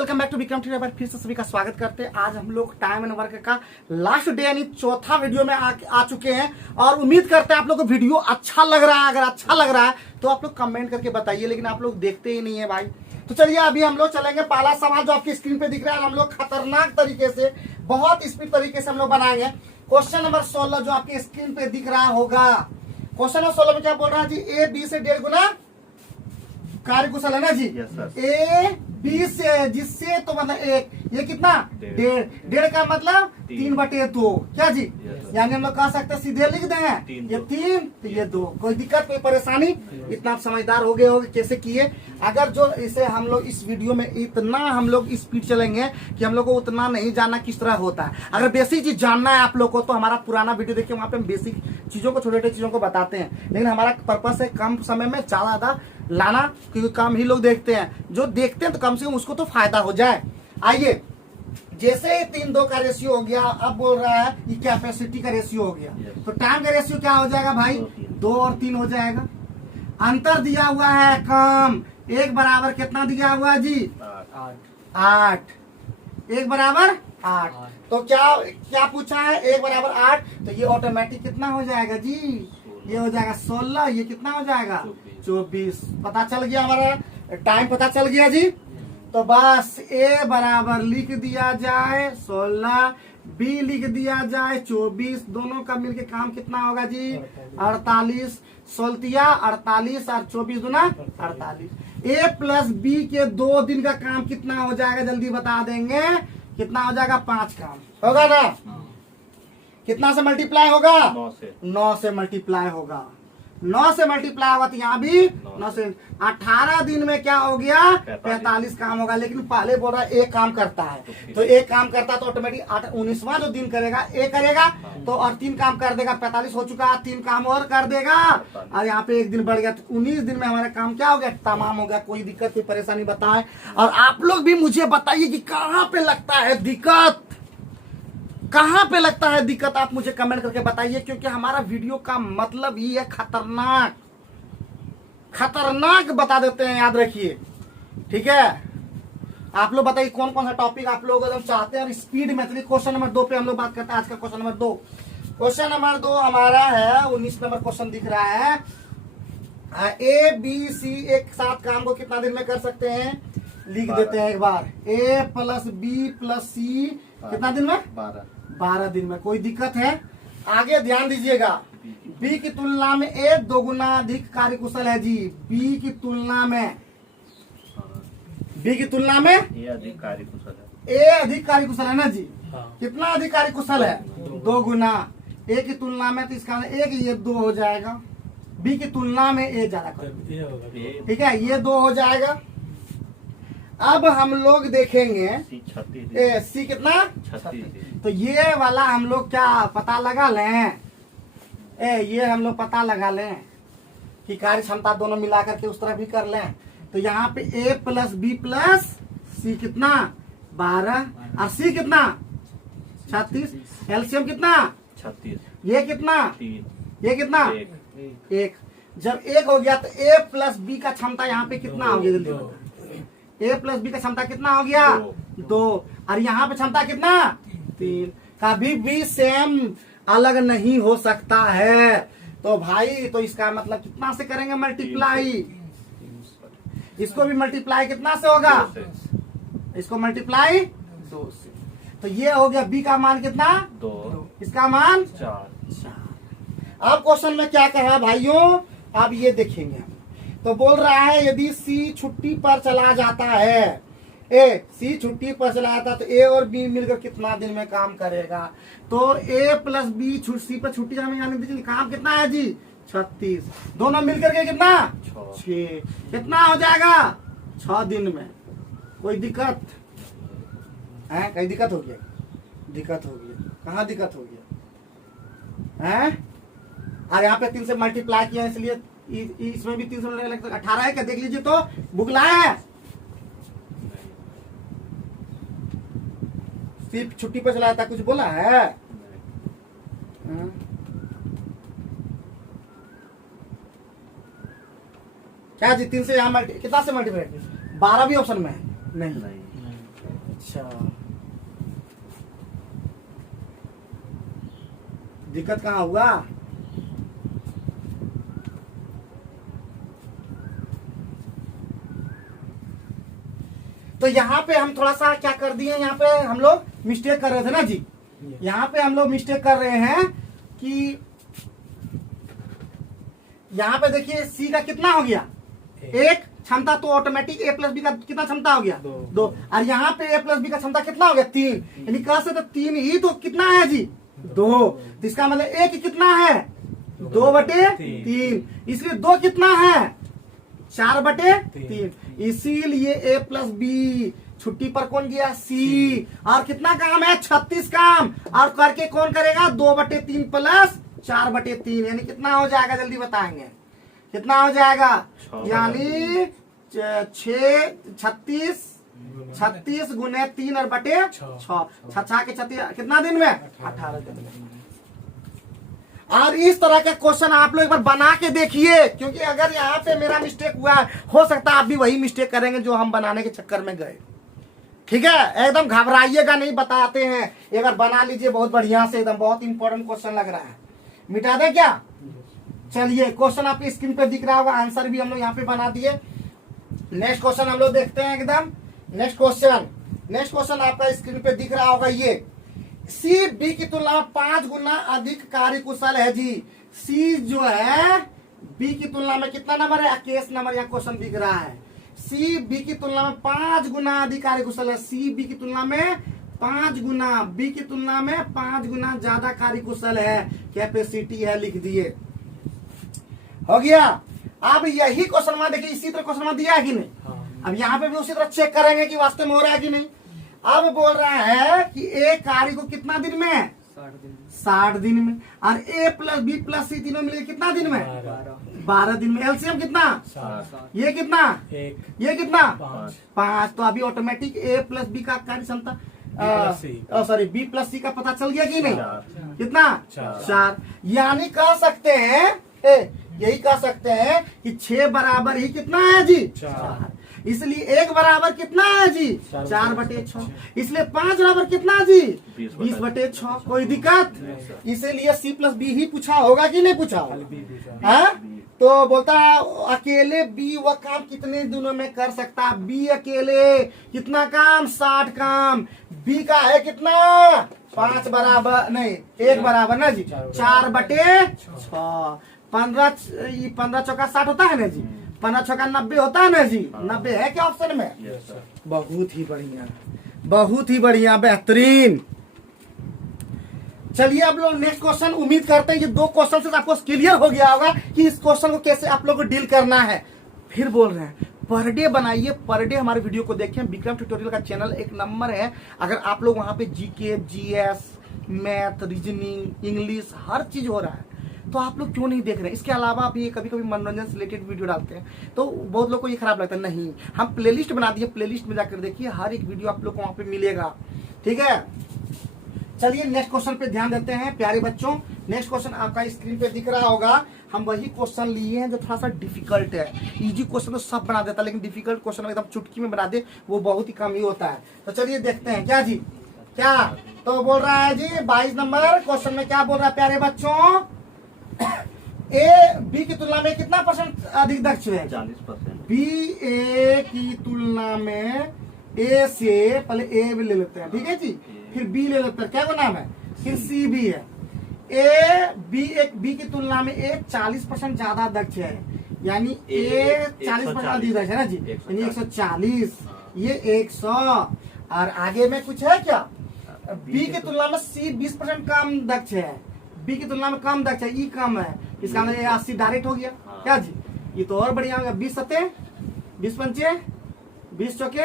Welcome back to Vikram trader. फिर से सभी का स्वागत करते हैं। आज हम लोग टाइम एंड वर्क का लास्ट डे यानी चौथा वीडियो में आ चुके हैं और उम्मीद करते हैं आप लोग को वीडियो अच्छा लग रहा है। अगर अच्छा लग रहा है तो आप लोग कमेंट करके बताइए, लेकिन आप लोग देखते ही नहीं है भाई। तो चलिए अभी हम लोग चलेंगे। पहला सवाल जो आपकी स्क्रीन पे दिख रहा है हम लोग खतरनाक तरीके से, बहुत स्पीड तरीके से हम लोग बनाएंगे। क्वेश्चन नंबर 16 जो आपकी स्क्रीन पे दिख रहा होगा। क्वेश्चन नंबर 16 में क्या बोल रहा है जी? ए बी से 1.5 गुना कार्य कुशल है ना जी। ए बी से जिससे तो मतलब एक, ये कितना 1.5 का मतलब 3/2 क्या जी। यानी हम लोग कह सकते हैं सीधे लिख देंगे ये 3 तो ये 2। कोई दिक्कत कोई परेशानी? इतना आप समझदार हो गए होगे कैसे किए। अगर जो इसे हम लोग इस वीडियो में इतना हम लोग स्पीड चलेंगे कि हम लोग को उतना नहीं जानना किस तरह होता है। अगर बेसिक चीज जानना है आप लोग को तो हमारा पुराना वीडियो देखिए, वहाँ पे हम बेसिक चीजों को, छोटे छोटे चीजों को बताते हैं। लेकिन हमारा पर्पस है कम समय में ज्यादा लाना, क्योंकि कम ही लोग देखते हैं। जो देखते हैं तो कम से कम उसको तो फायदा हो जाए। आइए, जैसे ही 3-2 का रेशियो हो गया, अब बोल रहा है ये कैपेसिटी का रेशियो हो गया, तो टाइम का रेशियो क्या हो जाएगा भाई? 2 और 3 हो जाएगा। अंतर दिया हुआ है कम, एक बराबर कितना दिया हुआ है जी? 8। एक बराबर 8। तो क्या पूछा है? एक बराबर 8, तो ये ऑटोमेटिक कितना हो जाएगा जी? ये हो जाएगा 16। ये कितना हो जाएगा? 24। पता चल गया, हमारा टाइम पता चल गया जी। तो बस ए बराबर लिख दिया जाए 16, बी लिख दिया जाए 24। दोनों का मिलके काम कितना होगा जी? 48। 16 48 और 24 दूना 48। ए प्लस बी के 2 दिन का काम कितना हो जाएगा? जल्दी बता देंगे। कितना हो जाएगा? 5 काम होगा ना। कितना से मल्टीप्लाई होगा? 9 से मल्टीप्लाई होगा। 9 से मल्टीप्लाई होगा तो यहाँ भी 9 से। 18 दिन में क्या हो गया? 45 काम होगा। लेकिन पहले बोल रहा है एक काम करता है, तो एक काम करता है तो ऑटोमेटिक 19वां जो दिन करेगा एक करेगा तो और 3 काम कर देगा। 45 हो चुका है, 3 काम और कर देगा और यहाँ पे 1 दिन बढ़ गया, तो 19 दिन में हमारा काम क्या हो गया? तमाम हो गया। कोई दिक्कत कोई परेशानी बताएं। और आप लोग भी मुझे बताइए कि कहाँ पे लगता है दिक्कत, कहां पे लगता है दिक्कत, आप मुझे कमेंट करके बताइए। क्योंकि हमारा वीडियो का मतलब ही है खतरनाक, खतरनाक बता देते हैं, याद रखिए। ठीक है, आप लोग बताइए कौन कौन सा टॉपिक आप लोग एकदम चाहते हैं और स्पीड में। चलिए क्वेश्चन नंबर 2 पे हम लोग बात करते हैं। आज का क्वेश्चन नंबर 2, क्वेश्चन नंबर 2 हमारा है 19 नंबर क्वेश्चन दिख रहा है। ए बी सी एक साथ काम को कितना दिन में कर सकते हैं? लिख देते हैं एक बार। ए प्लस बी प्लस सी कितना दिन में? 12 दिन में। कोई दिक्कत है? आगे ध्यान दीजिएगा। बी की तुलना में ए 2 गुना अधिक कार्यकुशल है जी। बी की तुलना में, बी की तुलना में ए अधिक कार्यकुशल है ना जी। कितना अधिक कार्यकुशल है? 2 गुना। ए की तुलना में, तो इसका एक ये 2 हो जाएगा। बी की तुलना में ए ज्यादा, ठीक है, ये 2 हो जाएगा। अब हम लोग देखेंगे सी कितना? 36। तो ये वाला हम लोग क्या पता लगा लें? ये हम लोग पता लगा लें कि कार्य क्षमता दोनों मिला करके उस तरह भी कर लें। तो यहाँ पे ए प्लस बी प्लस सी कितना? 12 और सी कितना? 36। एलसीएम कितना? 36। ये कितना? 3। ये कितना? 1। जब 1 हो गया तो ए प्लस बी का क्षमता यहाँ पे कितना हो गया? जल्दी बताओ। ए प्लस बी का क्षमता कितना हो गया? 2। और यहाँ पे क्षमता कितना? 3। कभी भी सेम अलग नहीं हो सकता है। तो भाई तो इसका मतलब कितना से करेंगे मल्टीप्लाई? इसको भी मल्टीप्लाई कितना से होगा? इसको मल्टीप्लाई 2 से। तो ये हो गया बी का मान कितना? 2। इसका मान 4। अब क्वेश्चन में क्या कहा भाइयों? अब ये देखेंगे हम। तो बोल रहा है यदि सी छुट्टी पर चला जाता है, सी छुट्टी पर चला जाता है तो ए और बी मिलकर कितना दिन में काम करेगा? तो ए प्लस बी सी पर छुट्टी जाने दीजिए, काम कितना है जी? 36। दोनों मिलकर के कितना? 6। कितना हो जाएगा? 6 दिन में। कोई दिक्कत है? कहीं दिक्कत हो गया? दिक्कत हो गया। कहाँ दिक्कत हो गया है? और यहाँ पे 3 से मल्टीप्लाई किया इसलिए इसमें भी 3 से लगता है। 18 है क्या? देख लीजिए तो बुक लाया है। सिर्फ छुट्टी पर चलाया था, कुछ बोला है? क्या जी? 3 से यहाँ कितना से मल्टीप्लाई? 12 भी ऑप्शन में है? नहीं। अच्छा, दिक्कत कहाँ हुआ? तो यहाँ पे हम थोड़ा सा क्या कर दिए, यहाँ पे हम लोग मिस्टेक कर रहे थे ना जी। यहाँ पे हम लोग मिस्टेक कर रहे हैं कि यहाँ पे देखिए सी का कितना हो गया, एक क्षमता, तो ऑटोमेटिक ए प्लस बी का कितना क्षमता हो गया, दो। और यहाँ पे ए प्लस बी का क्षमता कितना हो गया, तीन। यानी कह सकते तीन ही तो कितना है जी, दो। तो इसका मतलब ए की कितना है, 2/3। इसलिए दो कितना है, 4/3। इसीलिए ए प्लस बी, छुट्टी पर कौन गया, सी। और कितना काम है, 36 काम। और करके कौन करेगा, 2/3 प्लस 4/3, यानी कितना हो जाएगा, जल्दी बताएंगे कितना हो जाएगा, यानी 36 गुने 3 और बटे 6, 6 के 36 कितना दिन में, 18 दिन में। और इस तरह के क्वेश्चन आप लोग एक बार बना के देखिए, क्योंकि अगर यहाँ पे मेरा मिस्टेक हुआ है, हो सकता है आप भी वही मिस्टेक करेंगे जो हम बनाने के चक्कर में गए। ठीक है, एकदम घबराइएगा नहीं, बताते हैं, एक बार बना लीजिए बहुत बढ़िया से, एकदम बहुत इंपॉर्टेंट क्वेश्चन लग रहा है। मिटा दे क्या, चलिए क्वेश्चन आपकी स्क्रीन पे दिख रहा होगा, आंसर भी हम लोग यहाँ पे बना दिए। नेक्स्ट क्वेश्चन हम लोग देखते हैं एकदम। नेक्स्ट क्वेश्चन आपका स्क्रीन पे दिख रहा होगा, ये सी बी की तुलना में 5 गुना अधिक कार्यकुशल है जी। सी जो है बी की तुलना में कितना नंबर है, केस नंबर यहाँ क्वेश्चन दिख रहा है। सी बी की तुलना में 5 गुना अधिक कार्यकुशल है। सी बी की तुलना में 5 गुना, बी की तुलना में 5 गुना ज्यादा कार्यकुशल है, कैपेसिटी है, लिख दिए, हो गया। अब यही क्वेश्चन देखिए, इसी तरह क्वेश्चन दिया है कि नहीं, अब यहाँ पे भी उसी तरह चेक करेंगे कि वास्तव में हो रहा है कि नहीं। अब बोल रहा है कि ए कार्य को कितना दिन में, 60 दिन में। और ए प्लस बी प्लस सी तीनों मिले कितना दिन में, 12 दिन में। एलसीएम कितना, ये कितना, ये कितना, 5। तो अभी ऑटोमेटिक ए प्लस बी का कार्य क्षमता, सॉरी बी प्लस सी का पता चल गया कि नहीं, कितना, 4। यानी कह सकते हैं, यही कह सकते हैं कि 6 बराबर ही कितना है जी, 4। इसलिए 1 बराबर कितना है जी, 4/6। इसलिए 5 बराबर कितना जी, 20/6। कोई दिक्कत, इसीलिए सी प्लस बी ही पूछा होगा कि नहीं पूछा होगा। तो बोलता है अकेले बी वह काम कितने दिनों में कर सकता है। बी अकेले कितना काम, 60 काम। बी का है कितना, 5 बराबर नहीं 1 बराबर ना जी, 4/6। 15 चौका 60 होता है ना जी, 15 चौका 90 होता है ना जी, 90 है क्या ऑप्शन में। बहुत ही बढ़िया, बहुत ही बढ़िया, बेहतरीन। चलिए अब लोग नेक्स्ट क्वेश्चन, उम्मीद करते हैं ये 2 क्वेश्चन से आपको क्लियर हो गया होगा कि इस क्वेश्चन को कैसे आप लोग को डील करना है। फिर बोल रहे हैं पर डे बनाइए, पर डे हमारे वीडियो को देखें। विक्रम ट्यूटोरियल का चैनल एक नंबर है। अगर आप लोग वहां पे GK, GS, math, reasoning, English हर चीज हो रहा है, तो आप लोग क्यों नहीं देख रहे हैं। इसके अलावा आप ये कभी कभी मनोरंजन से रिलेटेड वीडियो डालते हैं, तो बहुत लोग को ये खराब लगता है। नहीं, हम प्लेलिस्ट बना दिए, प्लेलिस्ट में जाकर देखिए, हर एक वीडियो आप लोग को वहां पे मिलेगा। ठीक है, चलिए नेक्स्ट क्वेश्चन पे ध्यान देते हैं प्यारे बच्चों। नेक्स्ट क्वेश्चन आपका स्क्रीन पे दिख रहा होगा। हम वही क्वेश्चन लिए हैं जो थोड़ा सा डिफिकल्ट है। इजी क्वेश्चन तो सब बना देता है, लेकिन डिफिकल्ट क्वेश्चन एकदम चुटकी में बना दे वो बहुत ही कम ही होता है। तो चलिए देखते हैं क्या जी, क्या तो बोल रहा है जी 22 नंबर क्वेश्चन में क्या बोल रहा है प्यारे बच्चों, ए बी की तुलना में कितना % अधिक दक्ष है, 40%। बी ए की तुलना में ए से, पहले ए भी ले लेते हैं, ठीक है जी, फिर बी ले लेते हैं, क्या वो नाम है, फिर सी बी है। ए बी एक बी की तुलना में ए 40% ज्यादा दक्ष है, यानी ए 40% अधिक दक्ष है ना जी, यानी 140, ये 100। और आगे में कुछ है क्या, बी की तुलना में सी 20% कम दक्ष है, बी की तुलना में कम दक्ष है, ई कम है, इसका मतलब 80 डायरेक्ट हो गया क्या जी। ये तो और बढ़िया हो गया, 20 सत्ते 20 पंचे 20 चौके,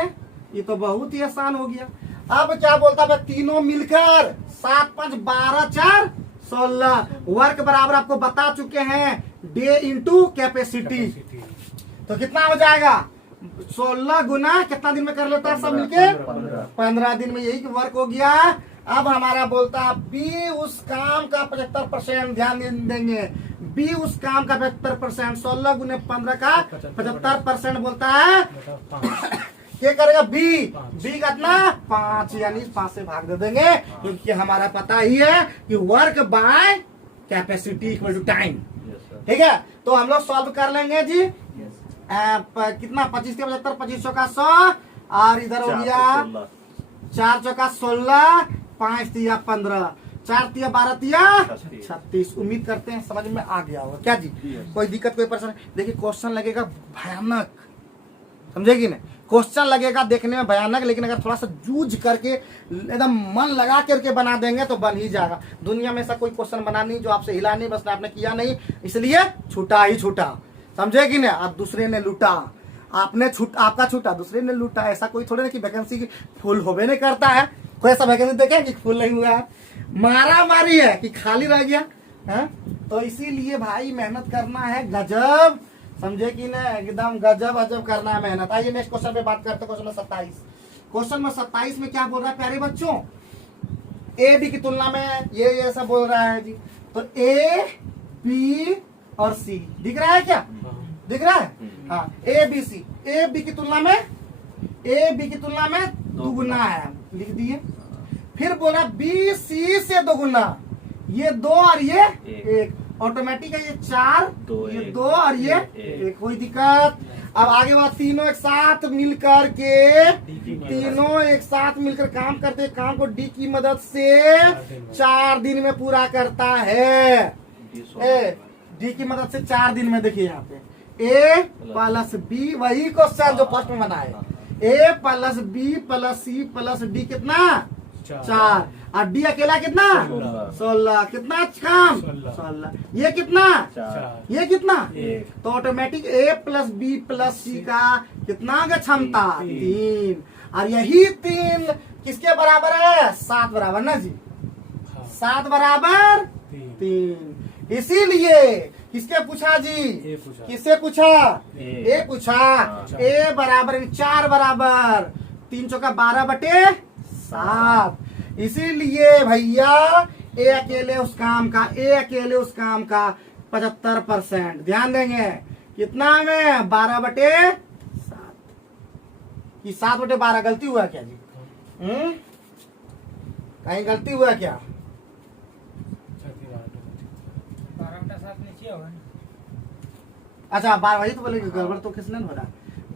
ये तो बहुत ही आसान हो गया। अब क्या बोलता है, तीनों मिलकर 7 5 12 4 16 वर्क बराबर आपको बता चुके हैं डे इंटू कैपेसिटी। तो कितना हो जाएगा, 16 गुना कितना दिन में कर लेता है सब मिलके, 15 दिन में, यही वर्क हो गया। अब हमारा बोलता है बी उस काम का 75%, ध्यान देंगे, बी उस काम का 75%, 16 गुने 15 का 75% बोलता है क्या करेगा बी कितना 5, यानी 5 से भाग दे देंगे, क्योंकि हमारा पता ही है कि work by capacity equal to time. ठीक है, तो हम लोग सॉल्व कर लेंगे जी। कितना 25 के 75, 25 चौका 100, और इधर हो गया 4 चौका 16, 5 तिया 15, 4 तिया 12 तिया 36। उम्मीद करते हैं समझ में आ गया होगा क्या जी। कोई दिक्कत कोई परेशानी? देखिए क्वेश्चन लगेगा भयानक, समझेगी ना, क्वेश्चन लगेगा देखने में भयानक, लेकिन अगर थोड़ा सा जूझ करके एकदम मन लगा करके बना देंगे तो बन ही जाएगा। दुनिया में ऐसा कोई क्वेश्चन बना नहीं जो आपसे हिला नहीं, बस आपने किया नहीं इसलिए छूटा ही छूटा, समझेगी ना। अब दूसरे ने लूटा, आपने आपका छूटा दूसरे ने लूटा, ऐसा कोई थोड़े ना कि वैकेंसी फुल होवे नहीं करता है। कोई ऐसा वैकेंसी देखे कि फुल नहीं हुआ है, मारा मारी है कि खाली रह गया है। तो इसीलिए भाई मेहनत करना है गजब, समझे कि ना, एकदम गजब अजब करना है मेहनत। आइए नेक्स्ट क्वेश्चन पे बात करते हैं। Question number 27। क्वेश्चन नंबर 27 में क्या बोल रहा है प्यारे बच्चों, ए बी की तुलना में ये ऐसा बोल रहा है जी। तो ए बी और सी दिख रहा है क्या, दिख रहा है? हाँ, A B C, A B की तुलना में दुगुना है, लिख दिए। फिर बोला बी सी से दोगुना, ये 2 और ये 1, ऑटोमेटिक है, ये 4, ये 2 और ये 1, कोई दिक्कत? अब आगे बात, तीनों एक साथ मिलकर काम करते, काम को डी की मदद से 4 दिन में पूरा करता है। डी की मदद से 4 दिन में, देखिए यहाँ पे ए प्लस बी, वही क्वेश्चन जो फर्स्ट में बना है, A plus B plus C plus D कितना 4, और डी अकेला कितना 16, कितना काम 16, ये कितना 4, ये कितना 1, तो automatic A plus B plus C का कितना का क्षमता 3, और यही 3 किसके बराबर है 7 बराबर ना जी, 7 बराबर 3। इसीलिए किसके पूछा जी, किससे पूछा, ए पूछा, ए बराबर 4 बराबर 3 चौका 12/7। इसीलिए भैया ए अकेले उस काम का 75%। ध्यान देंगे कितना में 12/7 कि 7/12 गलती हुआ क्या जी? कहीं गलती हुआ क्या? अच्छा 12 वही तो बोले गड़बड़ तो किसने बोला,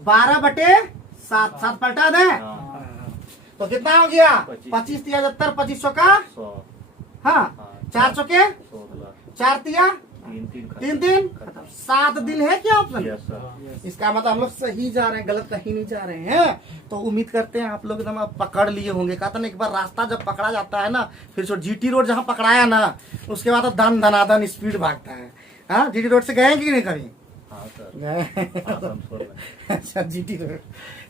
12/7, 7 पलटा दे तो कितना हो गया 25 तिया 75, 25 चौका हाँ 4 चौके 4 तिया 3 7 दिन है क्या ऑप्शन? इसका मतलब हम लोग सही जा रहे हैं, गलत कहीं नहीं जा रहे हैं। तो उम्मीद करते हैं आप लोग एकदम पकड़ लिए होंगे। कहा था ना एक बार रास्ता जब पकड़ा जाता है ना, फिर जीटी रोड जहाँ पकड़ाया ना, उसके बाद तो धनाधन स्पीड भागता है। हाँ जीटी रोड से गए कि नहीं कभी? अच्छा जीटी रोड।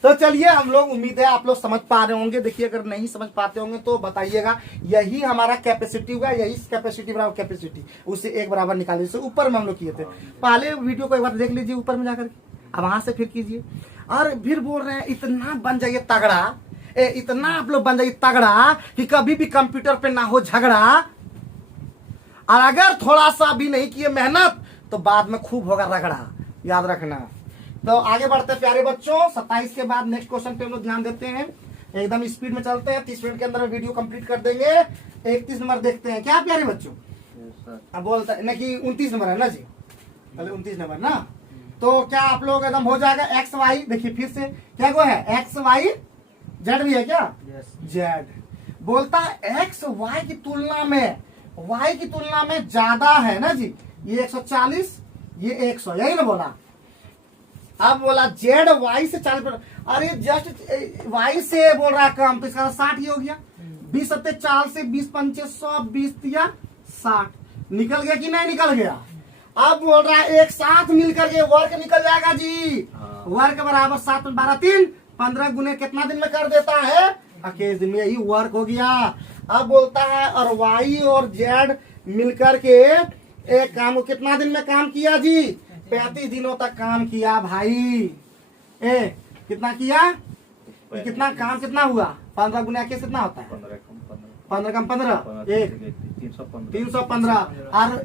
तो चलिए हम लोग, उम्मीद है आप लोग समझ पा रहे होंगे। देखिए अगर नहीं समझ पाते होंगे तो बताइएगा। यही हमारा कैपेसिटी होगा, यही कैपेसिटी बराबर कैपेसिटी, उससे 1 बराबर निकालिए। जैसे ऊपर में हम लोग किए थे, पहले वीडियो को एक बार देख लीजिए ऊपर में जाकर, अब वहां से फिर कीजिए। और फिर बोल रहे हैं इतना बन जाइए तगड़ा, इतना आप लोग बन जाइए तगड़ा कि कभी भी कंप्यूटर पे ना हो झगड़ा, और अगर थोड़ा सा भी नहीं किए मेहनत तो बाद में खूब होगा रगड़ा, याद रखना। तो आगे बढ़ते हैं प्यारे बच्चों। 27 के बाद नेक्स्ट क्वेश्चन पे हम लोग ध्यान देते हैं, एकदम स्पीड में चलते हैं। 30 मिनट के अंदर वीडियो कंप्लीट कर देंगे। 31 नंबर देखते हैं क्या प्यारे बच्चों? अब बोलता है ना कि 29 नंबर है ना जी, पहले 29 नंबर ना। तो क्या आप लोग एकदम हो जाएगा एक्स वाई, देखिए फिर से क्या को है एक्स वाई जेड भी है क्या? जेड बोलता है एक्स वाई की तुलना में, वाई की तुलना में ज्यादा है ना जी, ये 140 ये 100, यही ना बोला। अब बोला जेड वाई से 40, अरे जस्ट वाई से बोल रहा है कम, तो इसका 60 ही हो गया। 20 सत्ते 4 से 20 पंचे 100, 20 तिया 60, निकल गया कि नहीं निकल गया? अब बोल रहा है एक साथ मिलकर के वर्क निकल जाएगा जी। वर्क बराबर 7 12 3 15 गुने कितना दिन में कर देता है? 21 दिन में, यही वर्क हो गया। अब बोलता है और वाई और जेड मिलकर के एक काम को कितना दिन में काम किया जी? 35 दिनों तक काम किया भाई। कितना किया? कितना काम कितना हुआ? 15 गुना के कितना होता है? 15 कम 15 315। और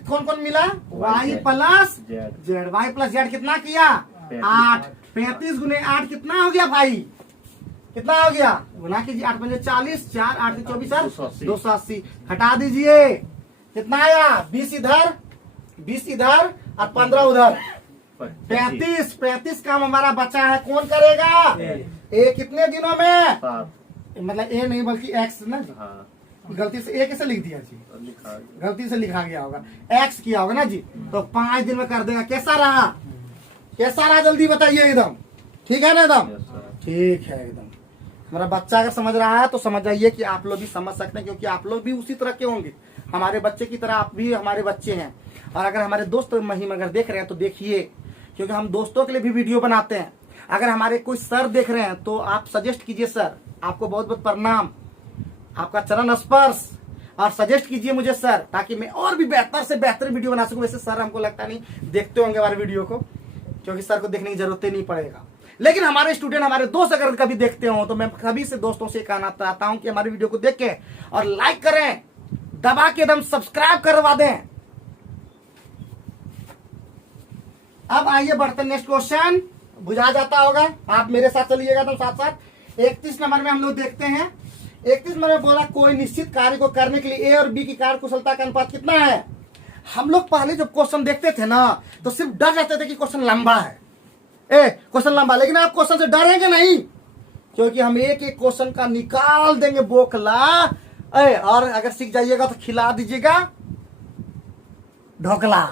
कौन कौन मिला? Y plus Z. Y plus Z कितना किया? 8। 35 गुने 8 कितना हो गया भाई? कितना हो गया? गुना कीजिए, 8 पंजे 40, 4 8 24 280। हटा दीजिए, कितना आया? 20 इधर 20 इधर और 15 उधर। 35 काम हमारा बचा है, कौन करेगा? ए कितने दिनों में? मतलब ए नहीं बल्कि एक्स ना जी। गलती से ए कैसे लिख दिया जी? गलती से लिखा गया होगा, एक्स किया होगा ना जी। तो 5 दिन में कर देगा। कैसा रहा? कैसा रहा जल्दी बताइए एकदम। ठीक है ना एकदम? ठीक है एकदम। हमारा बच्चा अगर समझ रहा है तो समझ जाइए कि आप लोग भी समझ सकते हैं, क्योंकि आप लोग भी उसी तरह के होंगे। हमारे बच्चे की तरह आप भी हमारे बच्चे हैं। और अगर हमारे दोस्त महिम अगर देख रहे हैं तो देखिए, क्योंकि हम दोस्तों के लिए भी वीडियो बनाते हैं। अगर हमारे कोई सर देख रहे हैं तो आप सजेस्ट कीजिए, सर आपको बहुत बहुत प्रणाम, आपका चरण स्पर्श, और सजेस्ट कीजिए मुझे सर, ताकि मैं और भी बेहतर से बेहतर वीडियो बना सकूं। वैसे सर हमको लगता नहीं देखते होंगे हमारे वीडियो को, क्योंकि सर को देखने की जरूरत ही नहीं पड़ेगा। लेकिन हमारे स्टूडेंट, हमारे दोस्त अगर कभी देखते हो तो मैं सभी से दोस्तों से कहना चाहता हूं कि हमारे वीडियो को देख के और लाइक करें, दबा के एकदम सब्सक्राइब करवा दें। अब आइए बढ़ते नेक्स्ट क्वेश्चन। बुझा जाता होगा, आप मेरे साथ चलिएगा तो साथ साथ। 31 नंबर में हम लोग देखते हैं। 31 नंबर में बोला कोई निश्चित कार्य को करने के लिए ए और बी की कार्य कुशलता का अनुपात कितना है? हम लोग पहले जब क्वेश्चन देखते थे ना तो सिर्फ डर जाते थे कि क्वेश्चन लंबा है, क्वेश्चन लंबा। लेकिन आप क्वेश्चन से डरेंगे नहीं, क्योंकि हम एक एक क्वेश्चन का निकाल देंगे बोखला। और अगर सीख जाइएगा तो खिला दीजिएगा ढोकला,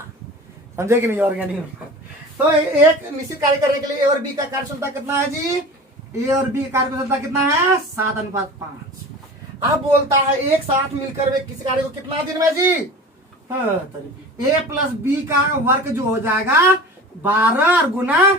समझे कि नहीं? ऑर्गेनिक। तो एक निश्चित कार्य करने के लिए ए और बी का कार्यक्षमता कितना है जी? ए और बी का कार्यक्षमता कितना है? 7:5। अब बोलता है एक साथ मिलकर वे किसी कार्य को कितना दिन में जी? ए प्लस बी का वर्क जो हो जाएगा 12 और गुना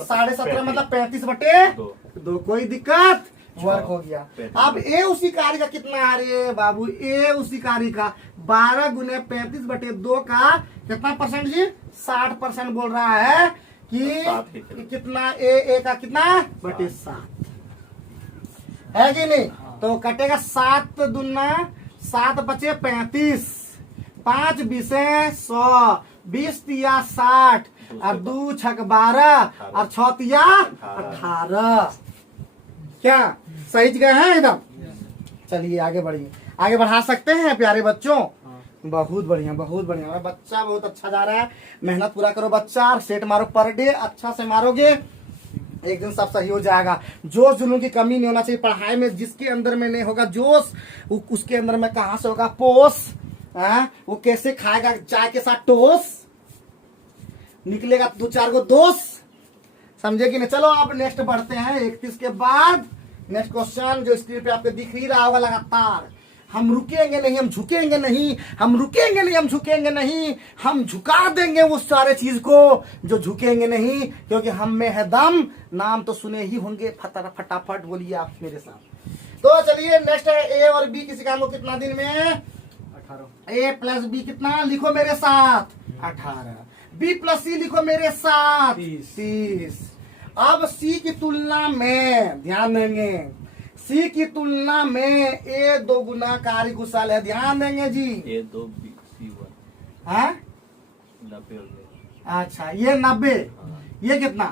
17.5 मतलब 35/2। कोई दिक्कत? वर्क हो गया। अब ए उसी कार्य का कितना है रे बाबू? ए उसी कार्य का 12 गुने 35/2 का कितना परसेंट जी? 60% बोल रहा है कि कितना ए का कितना बटे 7 है कि नहीं? तो कटेगा 7 दूना 7 बचे 35, 5 बीसे 100, 20 तिया 60 और 2 छक 12 और 6 तिया 18। क्या सही जगह है एकदम? चलिए आगे बढ़िए, आगे बढ़ा सकते हैं प्यारे बच्चों। बहुत बढ़िया, बहुत बढ़िया। बच्चा बहुत अच्छा जा रहा है। मेहनत पूरा करो बच्चा, और सेट मारो पर डे, अच्छा से मारोगे एक दिन सब सही हो जाएगा। जोश जुनून की कमी नहीं होना चाहिए पढ़ाई में। जिसके अंदर में नहीं होगा जोश, उसके अंदर में कहां से होगा पोस? वो कैसे खाएगा चाय के साथ टोस? निकलेगा 2-4 गो दोस्त, समझे कि नहीं? चलो अब नेक्स्ट बढ़ते हैं। 31 के बाद नेक्स्ट क्वेश्चन जो स्क्रीन पे आपको दिख ही रहा होगा लगातार। हम रुकेंगे नहीं, हम झुकेंगे नहीं, हम रुकेंगे नहीं, हम झुकेंगे नहीं, हम झुका देंगे उस सारे चीज को जो झुकेंगे नहीं, क्योंकि हम में है दम। नाम तो सुने ही होंगे, फटाफट बोलिए आप मेरे साथ। तो चलिए नेक्स्ट है ए और बी किसी काम को कितना दिन में? 18। ए प्लस बी कितना लिखो मेरे साथ? 18। बी प्लस सी लिखो मेरे साथ? 30। अब सी की तुलना में ध्यान देंगे, सी की तुलना में ए 2 गुना कार्य कुशल है। ध्यान देंगे जी। ए 2 बी सी 1 हाँ 90। अच्छा ये 90, ये कितना?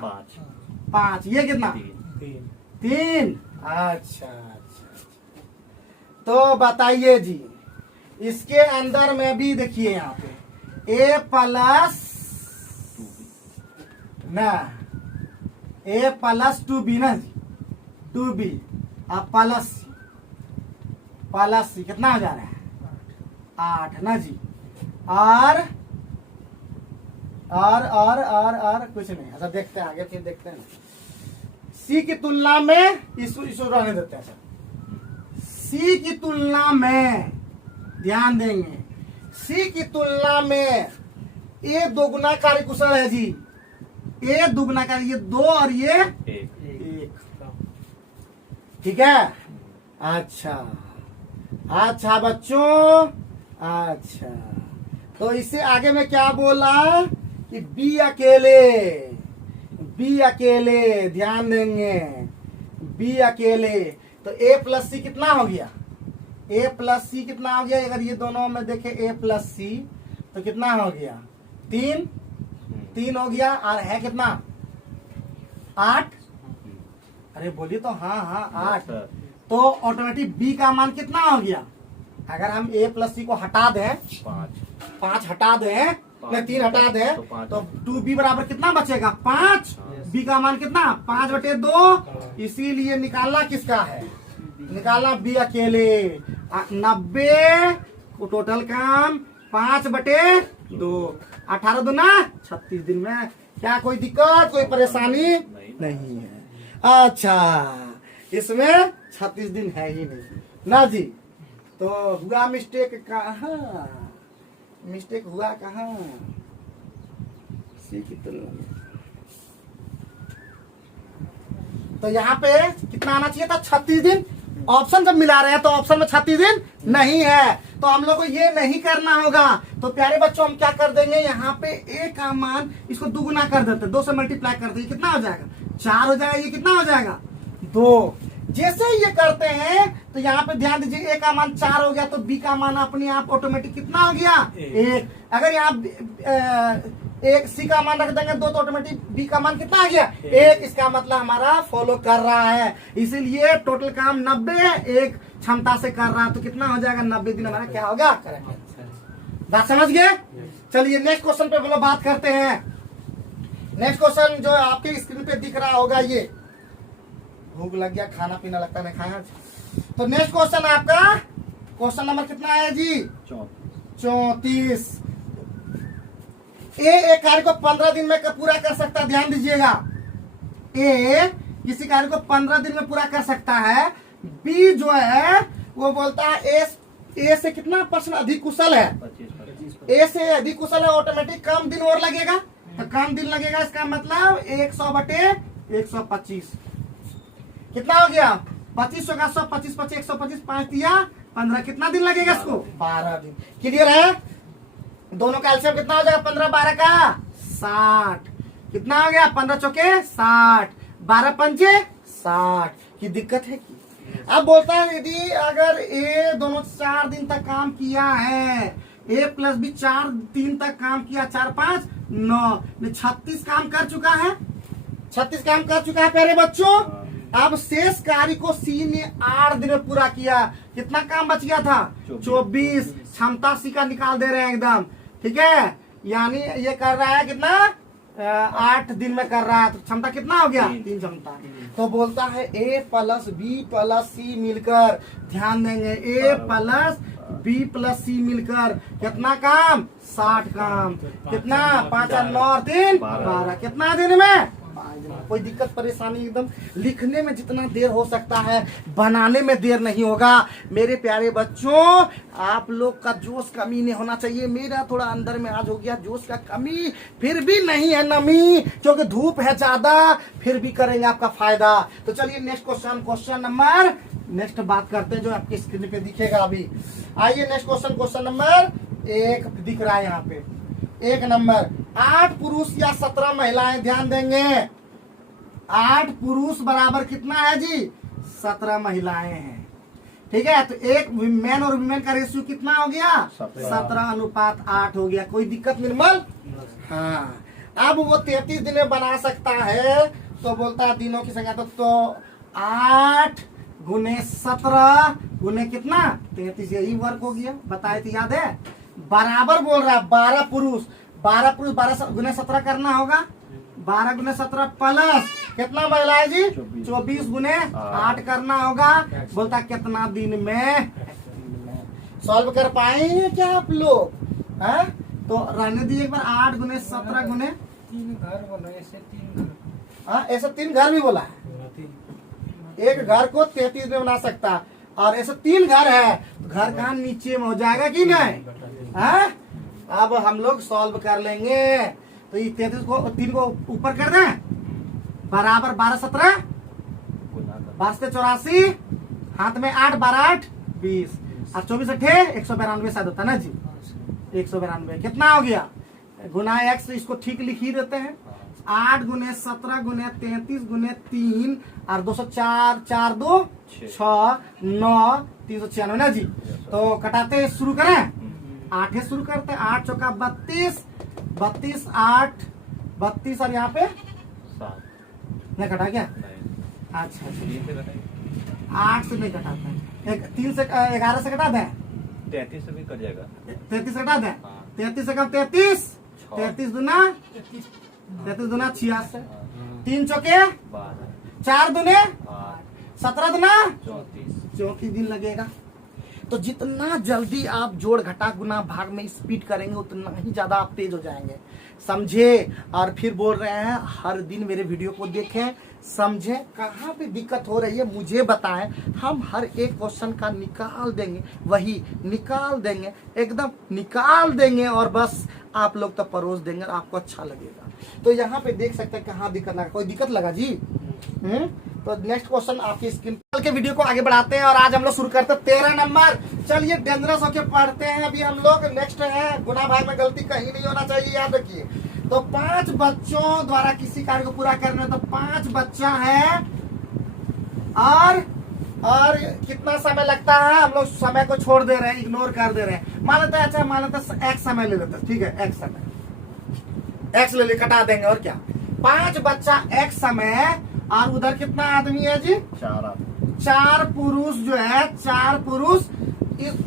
5। ये कितना? 3। अच्छा। तो बताइए जी, इसके अंदर में भी देखिए यहाँ पे ए प्लस ना ए प्लस 2b ना जी, 2b अब प्लस कितना हो जा रहा है? 8 ना जी। और कुछ नहीं। अच्छा देखते हैं आगे, फिर देखते हैं। सी की तुलना में इसको रहने देते हैं सर। सी की तुलना में ध्यान देंगे, सी की तुलना में ए 2 गुना कार्य कुशल है जी। ए 2 गुना कार्य, ये 2 और ये 1। ठीक है? अच्छा बच्चों, अच्छा। तो इससे आगे में क्या बोला कि बी अकेले, ध्यान देंगे, बी अकेले। तो ए प्लस सी कितना हो गया? ए प्लस सी कितना हो गया? अगर ये दोनों में देखे ए प्लस सी तो कितना हो गया? 3 हो गया। और है कितना? 8, अरे बोलिए तो, हाँ 8। सर तो ऑटोमेटिक बी का मान कितना हो गया? अगर हम a प्लस सी को हटा दें, 5 हटा दें, 3 हटा दें, तो 2b बराबर कितना बचेगा? 5। b का मान कितना? 5/2। इसीलिए निकालना किसका है? निकालना b अकेले। 90 को टोटल काम 5/2, 18 दूना 36 दिन में। क्या कोई दिक्कत, कोई परेशानी नहीं है? अच्छा, इसमें 36 दिन है ही नहीं ना जी। तो हुआ मिस्टेक कहाँ? मिस्टेक हुआ कहाँ? सी की तुलना में तो यहाँ पे कितना आना चाहिए था? 36 दिन। ऑप्शन जब मिला रहे हैं तो ऑप्शन में 36 दिन नहीं है, तो हम लोग को ये नहीं करना होगा। तो प्यारे बच्चों, हम क्या कर देंगे, यहाँ पे a का मान इसको दुगुना कर देते, 2 से मल्टीप्लाई कर देंगे। कितना हो जाएगा? 4 हो जाएगा। ये कितना हो जाएगा? 2। जैसे ही ये करते हैं तो यहाँ पे ध्यान दीजिए, a का मान 4 हो गया तो b का मान अपने आप ऑटोमेटिक कितना हो गया? 1। अगर यहाँ एक सी का मान रख देंगे 2 तो ऑटोमेटिक बी का मान कितना आ गया? 1। इसका मतलब हमारा फॉलो कर रहा है, इसीलिए टोटल काम 90 है, 1 क्षमता से कर रहा है। तो कितना हो जाएगा? 90 दिन हमारा क्या होगा? करेक्ट। बात समझ गए? चलिए नेक्स्ट क्वेश्चन पे हम लोग बात करते हैं। नेक्स्ट क्वेश्चन जो आपके स्क्रीन पे दिख रहा होगा, ये भूख लग गया, खाना पीना लगता नहीं खाया। तो नेक्स्ट क्वेश्चन आपका क्वेश्चन नंबर कितना है जी? 34। एक कार्य को 15 दिन में पूरा कर सकता है। ध्यान दीजिएगा, ए किसी कार्य को 15 दिन में पूरा कर सकता है। बी जो है वो बोलता है ए से कितना % अधिक कुशल है? 25। ए से अधिक कुशल है, ऑटोमेटिक कम दिन और लगेगा। तो कम दिन लगेगा, इसका मतलब 100/125 कितना हो गया? 25 होगा। 100 25 25 125 5 दिया 15, कितना दिन लगेगा इसको? 12 दिन। क्लियर है? दोनों का एलसीएम कितना हो जाएगा? 15 12 का 60। कितना हो गया? 15 चौके 60, 12 पंजे 60 की दिक्कत है कि? अब बोलता है यदि अगर ए दोनों 4 दिन तक काम किया है, ए प्लस बी 4 दिन तक काम किया, 4 5 9, 36 काम कर चुका है। 36 काम कर चुका है प्यारे बच्चों। अब शेष कार्य को सी ने 8 दिन में पूरा किया। कितना काम बच गया था? 24। क्षमता सी का निकाल दे रहे हैं एकदम, ठीक है। यानी ये कर रहा है कितना? 8 दिन में कर रहा है, तो क्षमता कितना हो गया? 3 क्षमता। तो बोलता है ए प्लस बी प्लस सी मिलकर, ध्यान देंगे, ए प्लस बी प्लस सी मिलकर कितना काम? 60 काम। कितना? 5 और 9 और 3 12। कितना दिन में? कोई दिक्कत परेशानी एकदम लिखने में जितना देर हो सकता है बनाने में देर नहीं होगा। मेरे प्यारे बच्चों, आप लोग का जोश कमी नहीं होना चाहिए। मेरा थोड़ा अंदर में आज हो गया जोश का कमी, फिर भी नहीं है नमी, क्योंकि धूप है ज्यादा, फिर भी करेंगे आपका फायदा। तो चलिए नेक्स्ट क्वेश्चन नंबर नेक्स्ट बात करते हैं जो आपके स्क्रीन पे दिखेगा अभी। आइए नेक्स्ट क्वेश्चन नंबर 1 दिख रहा है यहाँ पे। 1 नंबर, 8 पुरुष या 17 महिलाएं, ध्यान देंगे 8 पुरुष बराबर कितना है जी? 17 महिलाएं हैं, ठीक है। तो एक मैन और वुमेन का रेशियो कितना हो गया? 17:8 हो गया। कोई दिक्कत निर्मल? हाँ। अब वो 33 दिन में बना सकता है, तो बोलता है दिनों की संख्या, तो 8 गुने 17 गुने कितना? 33, यही वर्क हो गया। बताए थे, याद है? बराबर बोल रहा है 12 पुरुष 12 गुने 17 करना होगा। 12 गुने 17 प्लस कितना महिलाएं जी? 24 गुने 8 करना होगा। बोलता कितना दिन में सॉल्व कर पाएंगे क्या आप लोग? है तो रहने दीजिए एक बार। 8 गुने 17 गुने 3 घर बोला, ऐसे 3 घर। हाँ, ऐसे 3 घर भी बोला है। एक घर को 33 में बना सकता, और ऐसे 3 घर है, घर का नीचे में हो जाएगा कि नहीं? हाँ, अब हम लोग सॉल्व कर लेंगे। तो ये 33 को 3 को ऊपर कर दें, बराबर 12 17 12 से 84, हाथ में 8 12 8 20, और 24 8 192 शायद होता ना जी? 192 कितना हो गया? गुना x, इसको ठीक लिख ही देते हैं। 8 गुने 17 गुने 33 गुने 3 और 204 4 2 6 9 396 ना जी? तो कटाते शुरू करें, 8 से शुरू करते हैं। 8 चौका 32 32 8 32 और यहाँ पे नहीं कटा क्या? नहीं, अच्छा अच्छा, 3 से कटाएंगे। 8 से नहीं कटाता है। 3 से 11 से कटा दें? 33 से भी कट जाएगा। 33 से कटा दें? हाँ। 33 से कम 33, छः। 33 दुना 66, हाँ, 3 चौके 12, 4 दुने 8, 17 दुना 34। 34 दिन लगेगा। तो जितना जल्दी आप जोड़ घटा गुना भाग में स्पीड करेंगे उतना ही ज्यादा आप तेज हो जाएंगे, समझे? और फिर बोल रहे हैं हर दिन मेरे वीडियो को देखें, समझे? कहाँ पे दिक्कत हो रही है मुझे बताएं, हम हर एक क्वेश्चन का निकाल देंगे, वही निकाल देंगे, एकदम निकाल देंगे और बस आप लोग तो परोस देंगे और आपको अच्छा लगेगा। तो यहाँ पे देख सकते हैं कहाँ दिक्कत लगा, कोई दिक्कत लगा जी? तो नेक्स्ट क्वेश्चन आपकी स्क्रीन के वीडियो को आगे बढ़ाते हैं और आज हम लोग शुरू करते हैं 13 नंबर। चलिए डेंजरस होके पढ़ते हैं अभी हम लोग। नेक्स्ट है गुना भाग में गलती कहीं नहीं होना चाहिए, याद रखिए। तो 5 बच्चों द्वारा किसी कार्य को पूरा करना है, तो 5 बच्चा है और कितना समय लगता है, हम लोग समय को छोड़ दे रहे हैं, इग्नोर कर दे रहे हैं। मान लेते हैं, अच्छा मान लेते हैं x समय ले लेते हैं, ठीक है? x समय, x ले कटा देंगे और क्या। 5 बच्चा x समय और उधर कितना आदमी है जी? 4 आदमी। 4 पुरुष जो है, 4 पुरुष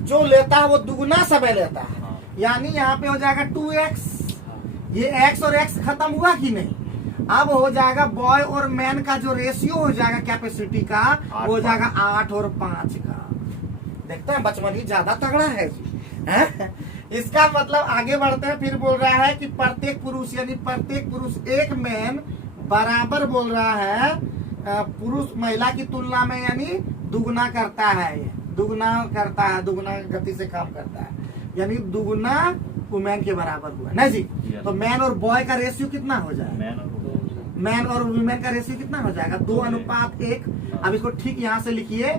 जो लेता है वो दुगुना समय लेता है। हाँ। यानी यहाँ पे हो जाएगा 2x। ये x और x खत्म हुआ कि नहीं? अब हो जाएगा बॉय और मैन का जो रेशियो हो जाएगा कैपेसिटी का, वो हो जाएगा 8 और 5 का। देखते हैं बचपन ही ज्यादा तगड़ा है जी, है? इसका मतलब आगे बढ़ते हैं, फिर बोल रहा है कि प्रत्येक पुरुष यानी प्रत्येक पुरुष एक मैन बराबर बोल रहा है पुरुष महिला की तुलना में, यानी दुगुना करता है, ये दुगुना करता है, दुगुना गति से काम करता है, यानी दुगुना वुमेन के बराबर हुआ ना जी। तो मैन और बॉय का रेशियो कितना हो जाएगा? मैन और वुमेन का रेशियो कितना हो जाएगा? 2:1। अब इसको ठीक यहाँ से लिखिए,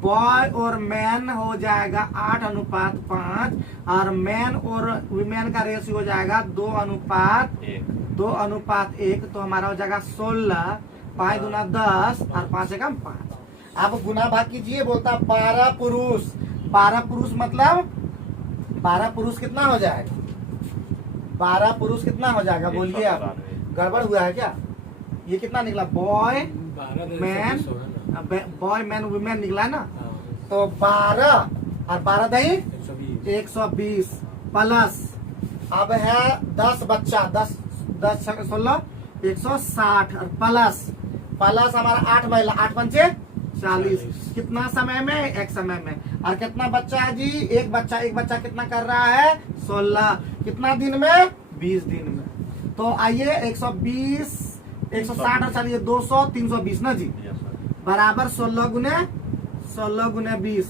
बॉय और मैन हो जाएगा 8:5 और मैन और वुमेन का रेशियो हो जाएगा 2:1। तो हमारा हो जाएगा 16, 5 दूना 10 और 5 एकम 5। अब गुना भाग कीजिए, बोलता 12 पुरुष। 12 पुरुष मतलब 12 पुरुष कितना हो जाएगा? 12 पुरुष कितना हो जाएगा बोलिए आप? गड़बड़ हुआ है क्या? ये कितना निकला? बॉय मैन वुमेन निकला है ना? तो 12 और 12 दही 120 प्लस अब है 10 बच्चा, 10 16 160 और प्लस हमारा 8 महिला, 8 पंचे 40। कितना समय में? एक समय में। और कितना बच्चा है जी? एक बच्चा कितना कर रहा है? 16। कितना दिन में? 20 दिन में। तो आइए 120 160 और चलिए 200 320 ना जी, बराबर 16 गुने 20।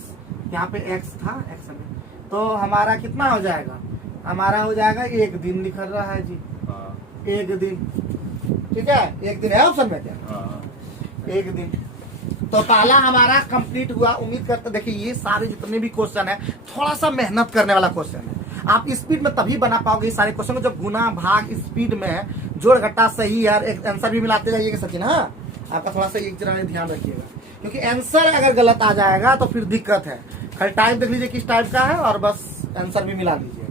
यहाँ पे x था, x में, तो हमारा कितना हो जाएगा? हमारा हो जाएगा 1 दिन निकल रहा है जी। 1 दिन, ठीक है? 1 दिन है ऑप्शन में क्या? 1 दिन। तो पहला हमारा कंप्लीट हुआ। उम्मीद करते, देखिए ये सारे जितने भी क्वेश्चन है थोड़ा सा मेहनत करने वाला क्वेश्चन है। आप स्पीड में तभी बना पाओगे सारे क्वेश्चन को जब गुना भाग स्पीड में जोड़ घटा सही है, एक आंसर भी मिलाते जाइएगा सचिन। हाँ, आपका थोड़ा सा एक जरा ध्यान रखिएगा, क्योंकि आंसर अगर गलत आ जाएगा तो फिर दिक्कत है। खाली टाइप देख लीजिए किस टाइप का है और बस आंसर भी मिला लीजिएगा।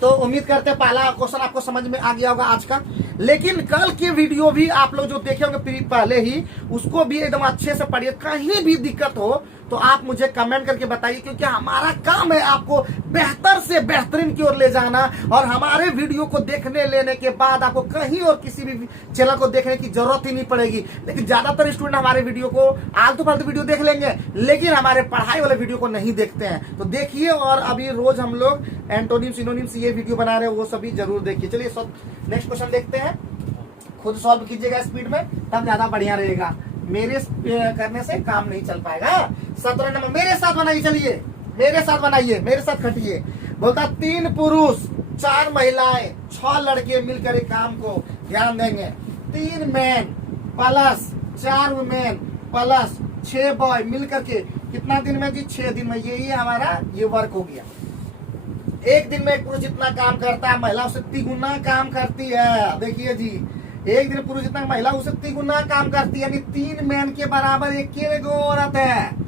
तो उम्मीद करते हैं पहला क्वेश्चन आपको समझ में आ गया होगा आज का। लेकिन कल के वीडियो भी आप लोग जो देखे होंगे पहले ही, उसको भी एकदम अच्छे से पढ़िए। कहीं भी दिक्कत हो तो आप मुझे कमेंट करके बताइए, क्योंकि हमारा काम है आपको बेहतर से बेहतरीन की ओर ले जाना। और हमारे वीडियो को देखने लेने के बाद आपको कहीं और किसी भी चैनल को देखने की जरूरत ही नहीं पड़ेगी। लेकिन ज्यादातर स्टूडेंट हमारे वीडियो को आलतू फालतू वीडियो देख लेंगे, लेकिन हमारे पढ़ाई वाले वीडियो को नहीं देखते हैं। तो देखिए, और अभी रोज हम लोग एंटोनिम सिनोनिम्स ये वीडियो बना रहे हैं, वो सभी जरूर देखिए। चलिए नेक्स्ट क्वेश्चन देखते हैं। खुद सॉल्व कीजिएगा स्पीड में, तब ज्यादा बढ़िया रहेगा। मेरे करने से काम नहीं चल पाएगा। 17 नंबर मेरे साथ बनाइए, चलिए मेरे साथ बनाइए, मेरे साथ खटिए। बोलता 3 पुरुष 4 महिलाएं 6 लड़के मिलकर एक काम को ध्यान देंगे। 3 man plus 4 women plus 6 boy मिलकर के कितना दिन में जी? 6 दिन में। यही हमारा ये वर्क हो गया। एक दिन में एक पुरुष जितना काम करता है, महिला उससे 3 गुना काम करती है। देखिए जी, एक दिन पुरुष जितना महिला उससे 3 गुना काम करती है, यानी 3 मैन के बराबर 1 औरत है।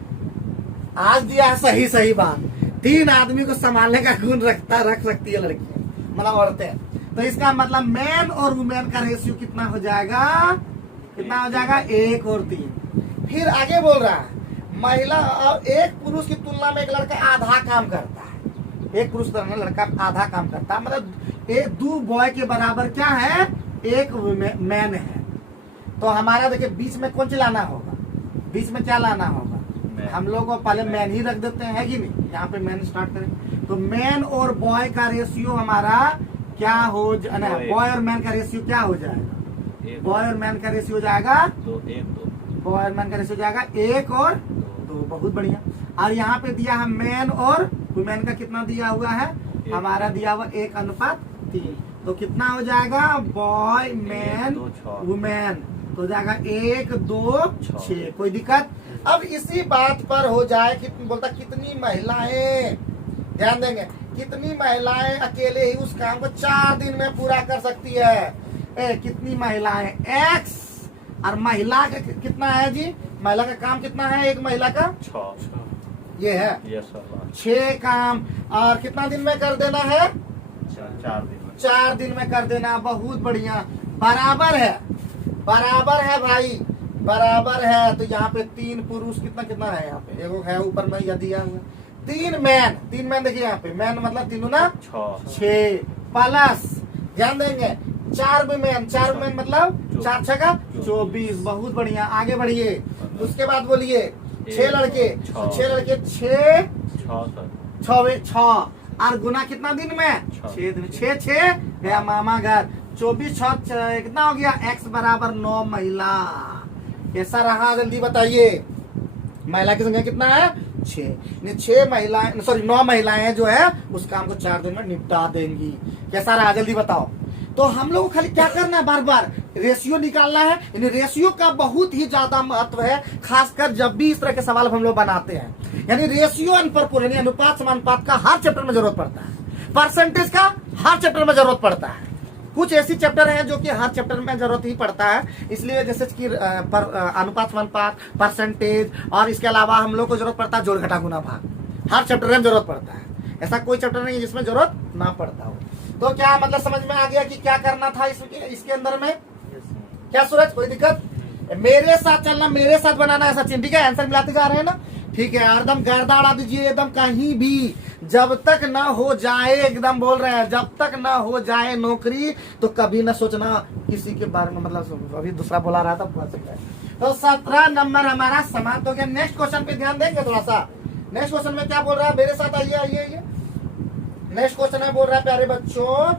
आज दिया सही सही बात। 3 आदमी को संभालने का गुण रख सकती है लड़की, मतलब औरतें। तो इसका मतलब मैन और वुमेन का रेशियो कितना हो जाएगा? कितना हो जाएगा 1 और 3। फिर आगे बोल रहा है महिला और एक पुरुष की तुलना में एक लड़का आधा काम करता है। एक पुरुष तुलना में लड़का आधा काम करता है, मतलब एक 2 बॉय के बराबर क्या है, 1 मैन है। तो हमारा देखिए बीच में कौन लाना होगा, बीच में क्या लाना होगा, हम लोग को पहले मैन ही रख देते हैं कि नहीं, यहाँ पे मैन स्टार्ट करें। तो मैन और बॉय का रेशियो हमारा क्या हो बॉय और मैन का रेशियो क्या हो जाएगा, बॉय और मैन का रेशियो हो जाएगा 2 1 2, बॉय और मैन का रेशियो हो जाएगा 1 और 2। बहुत बढ़िया। और यहाँ पे दिया है मैन और वुमेन का कितना दिया हुआ है, हमारा दिया हुआ 1:3। तो कितना हो जाएगा, बॉय मैन वुमेन, तो हो जाएगा 1 2 6। कोई दिक्कत। अब इसी बात पर हो जाए कि बोलता कितनी महिलाएं, ध्यान देंगे, कितनी महिलाएं अकेले ही उस काम को 4 दिन में पूरा कर सकती है। कितनी महिलाएं, x और महिला का कितना है जी, महिला का काम कितना है, एक महिला का 6 ये है, यस सर 6 काम। और कितना दिन में कर देना है, 4 दिन में, 4 दिन में कर देना। बहुत बढ़िया, बराबर है, बराबर है भाई, बराबर है। तो यहाँ पे 3 पुरुष कितना कितना है, यहाँ पे एगो है ऊपर में यह दिया हुआ 3 मैन, 3 मैन देखिए यहाँ पे मैन मतलब तीनों ना 6 प्लस ध्यान देंगे 4 वुमेन, 4 वुमेन मतलब 4 6 का 24। बहुत बढ़िया, आगे बढ़िए। उसके बाद बोलिए 6 लड़के, 6 लड़के 6 और गुना कितना दिन में, 6 दिन, 6 गया मामा घर, 24 6 कितना हो गया, x बराबर 9 महिला। कैसा रहा जल्दी बताइए, महिला की संख्या कितना है 6, 6 महिलाएं सॉरी 9 महिलाएं जो है उस काम को 4 दिन में निपटा देंगी। कैसा रहा जल्दी बताओ। तो हम लोग को खाली क्या करना है, बार बार रेशियो निकालना है। यानी रेशियो का बहुत ही ज्यादा महत्व है, खासकर जब भी इस तरह के सवाल हम लोग बनाते हैं। यानी रेशियो एंड प्रोपोर्शन, अनुपात समानुपात का हर चैप्टर में जरूरत पड़ता है, परसेंटेज का हर चैप्टर में जरूरत पड़ता है। कुछ ऐसी चैप्टर है जो कि हर चैप्टर में जरूरत ही पड़ता है, इसलिए जैसे कि अनुपात समानुपात, परसेंटेज, और इसके अलावा हम लोग को जरूरत पड़ता है जोड़ घटा गुना भाग, हर चैप्टर में जरूरत पड़ता है। ऐसा कोई चैप्टर नहीं है जिसमें जरूरत ना पड़ता हो। तो क्या मतलब समझ में आ गया कि क्या करना था इसके अंदर में, क्या सूरज कोई दिक्कत, मेरे साथ चलना, मेरे साथ बनाना है सचिन, ठीक है, आंसर मिलाते जा रहे हैं ना, ठीक है। एकदम गर्दा उड़ा दीजिए, एकदम कहीं भी जब तक ना हो जाए, एकदम बोल रहे हैं जब तक ना हो जाए नौकरी तो कभी ना सोचना किसी के बारे में, मतलब अभी दूसरा बोला रहा था पहुंच सकता है। तो 17 नंबर हमारा समाप्त हो गया। नेक्स्ट क्वेश्चन पे ध्यान देंगे थोड़ा सा। नेक्स्ट क्वेश्चन में क्या बोल रहा है, मेरे साथ आइए आइए आइए। नेक्स्ट क्वेश्चन है, बोल रहा है प्यारे बच्चों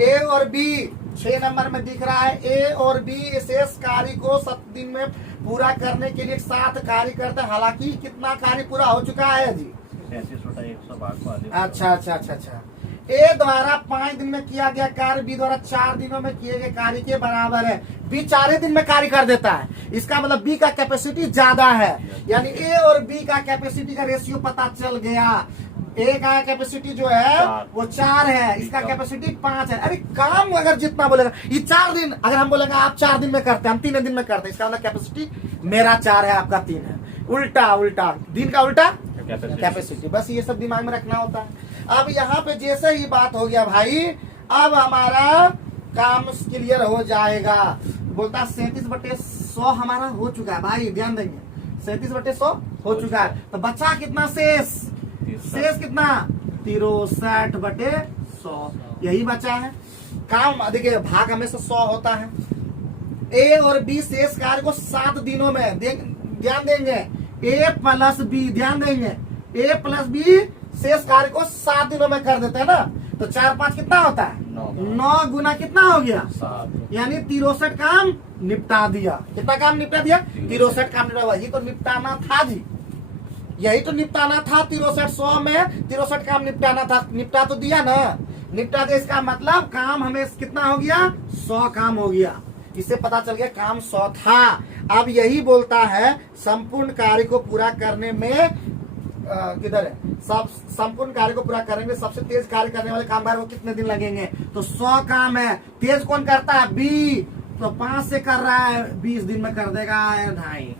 ए और बी, 6 नंबर में दिख रहा है ए और बी शेष कार्य को 7 दिन में पूरा करने के लिए साथ कार्य करते हैं। हालांकि कितना कार्य पूरा हो चुका है जी, 37/108। अच्छा अच्छा अच्छा अच्छा। ए द्वारा 5 दिन में किया गया कार्य बी द्वारा 4 दिनों में किए गए कार्य के बराबर है। बी 4 दिन में कार्य कर देता है, इसका मतलब बी का कैपेसिटी ज्यादा है। यानी ए और बी का कैपेसिटी का रेशियो पता चल गया। ए का कैपेसिटी जो है वो 4 है, इसका कैपेसिटी 5 है। अरे काम अगर जितना बोलेगा ये 4 दिन, अगर हम बोलेंगे आप 4 दिन में करते हैं, हम 3 दिन में करते हैं, इसका मतलब कैपेसिटी मेरा 4 है, आपका 3 है। उल्टा उल्टा, दिन का उल्टा कैपेसिटी, बस ये सब दिमाग में रखना होता है। अब यहाँ पे जैसे ही बात हो गया भाई, अब हमारा काम क्लियर हो जाएगा। बोलता 37/100 हमारा हो चुका है भाई, ध्यान देंगे 37/100 हो चुका है। तो बचा कितना शेष, शेष कितना 63/100 यही बचा है। काम देखिए भाग हमेशा 100 होता है। ए और बी शेष कार्य को 7 दिनों में ध्यान देंगे, ए प्लस बी, ध्यान देंगे ए प्लस बी शेष कार्य को 7 दिनों में कर देते हैं ना। तो 4 5 कितना होता है 9 गुना कितना हो गया 7, यानी 63 काम निपटा दिया। कितना काम निपटा दिया 63 काम निपटा। यही तो निपटाना था जी, यही तो निपटाना था 63 100 में 63 काम निपटाना था, निपटा तो दिया ना, निपटा दिया। इसका मतलब काम हमें कितना हो गया 100 काम हो गया। इससे पता चल गया काम 100 था। अब यही बोलता है संपूर्ण कार्य को पूरा करने में किधर है, सब संपूर्ण कार्य को पूरा करेंगे सबसे तेज कार्य करने वाले कामगार को कितने दिन लगेंगे। तो 100 काम है, तेज कौन करता है बी, तो 5 से कर रहा है 20 दिन में कर देगा 2.5।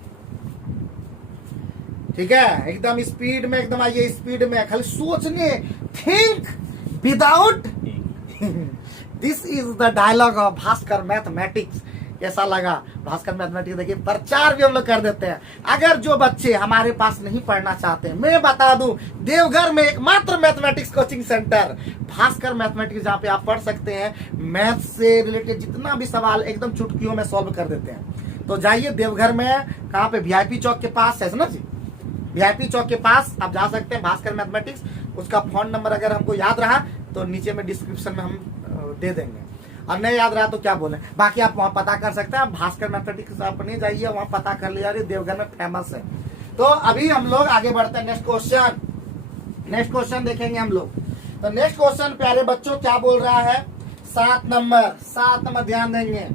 ठीक है, एकदम स्पीड में, एकदम आइए स्पीड में, खाली सोचने, think without this is the dialogue of Bhaskar mathematics. कैसा लगा भास्कर मैथमेटिक्स देखिए प्रचार भी हम लोग कर देते हैं। अगर जो बच्चे हमारे पास नहीं पढ़ना चाहते, मैं बता दूं देवघर में एकमात्र mathematics coaching centre Bhaskar mathematics, जहाँ पे आप पढ़ सकते हैं मैथ से रिलेटेड जितना भी सवाल एकदम चुटकियों में सॉल्व कर देते हैं। तो जाइए देवघर में, कहाँ पे, वीआईपी चौक के पास है ना जी, वीआईपी चौक के पास आप जा सकते हैं भास्कर मैथमेटिक्स। उसका फोन नंबर अगर हमको याद रहा तो नीचे में डिस्क्रिप्शन में हम दे देंगे, और नहीं याद रहा तो क्या बोले, बाकी आप वहाँ पता कर सकते हैं। भास्कर मैथमेटिक्स अपने जाइए, वहाँ पता कर लिया, देवघर में फेमस है। तो अभी हम लोग आगे बढ़ते हैं। नेक्स्ट क्वेश्चन देखेंगे हम लोग। तो नेक्स्ट क्वेश्चन प्यारे बच्चों क्या बोल रहा है, 7 नंबर ध्यान देंगे।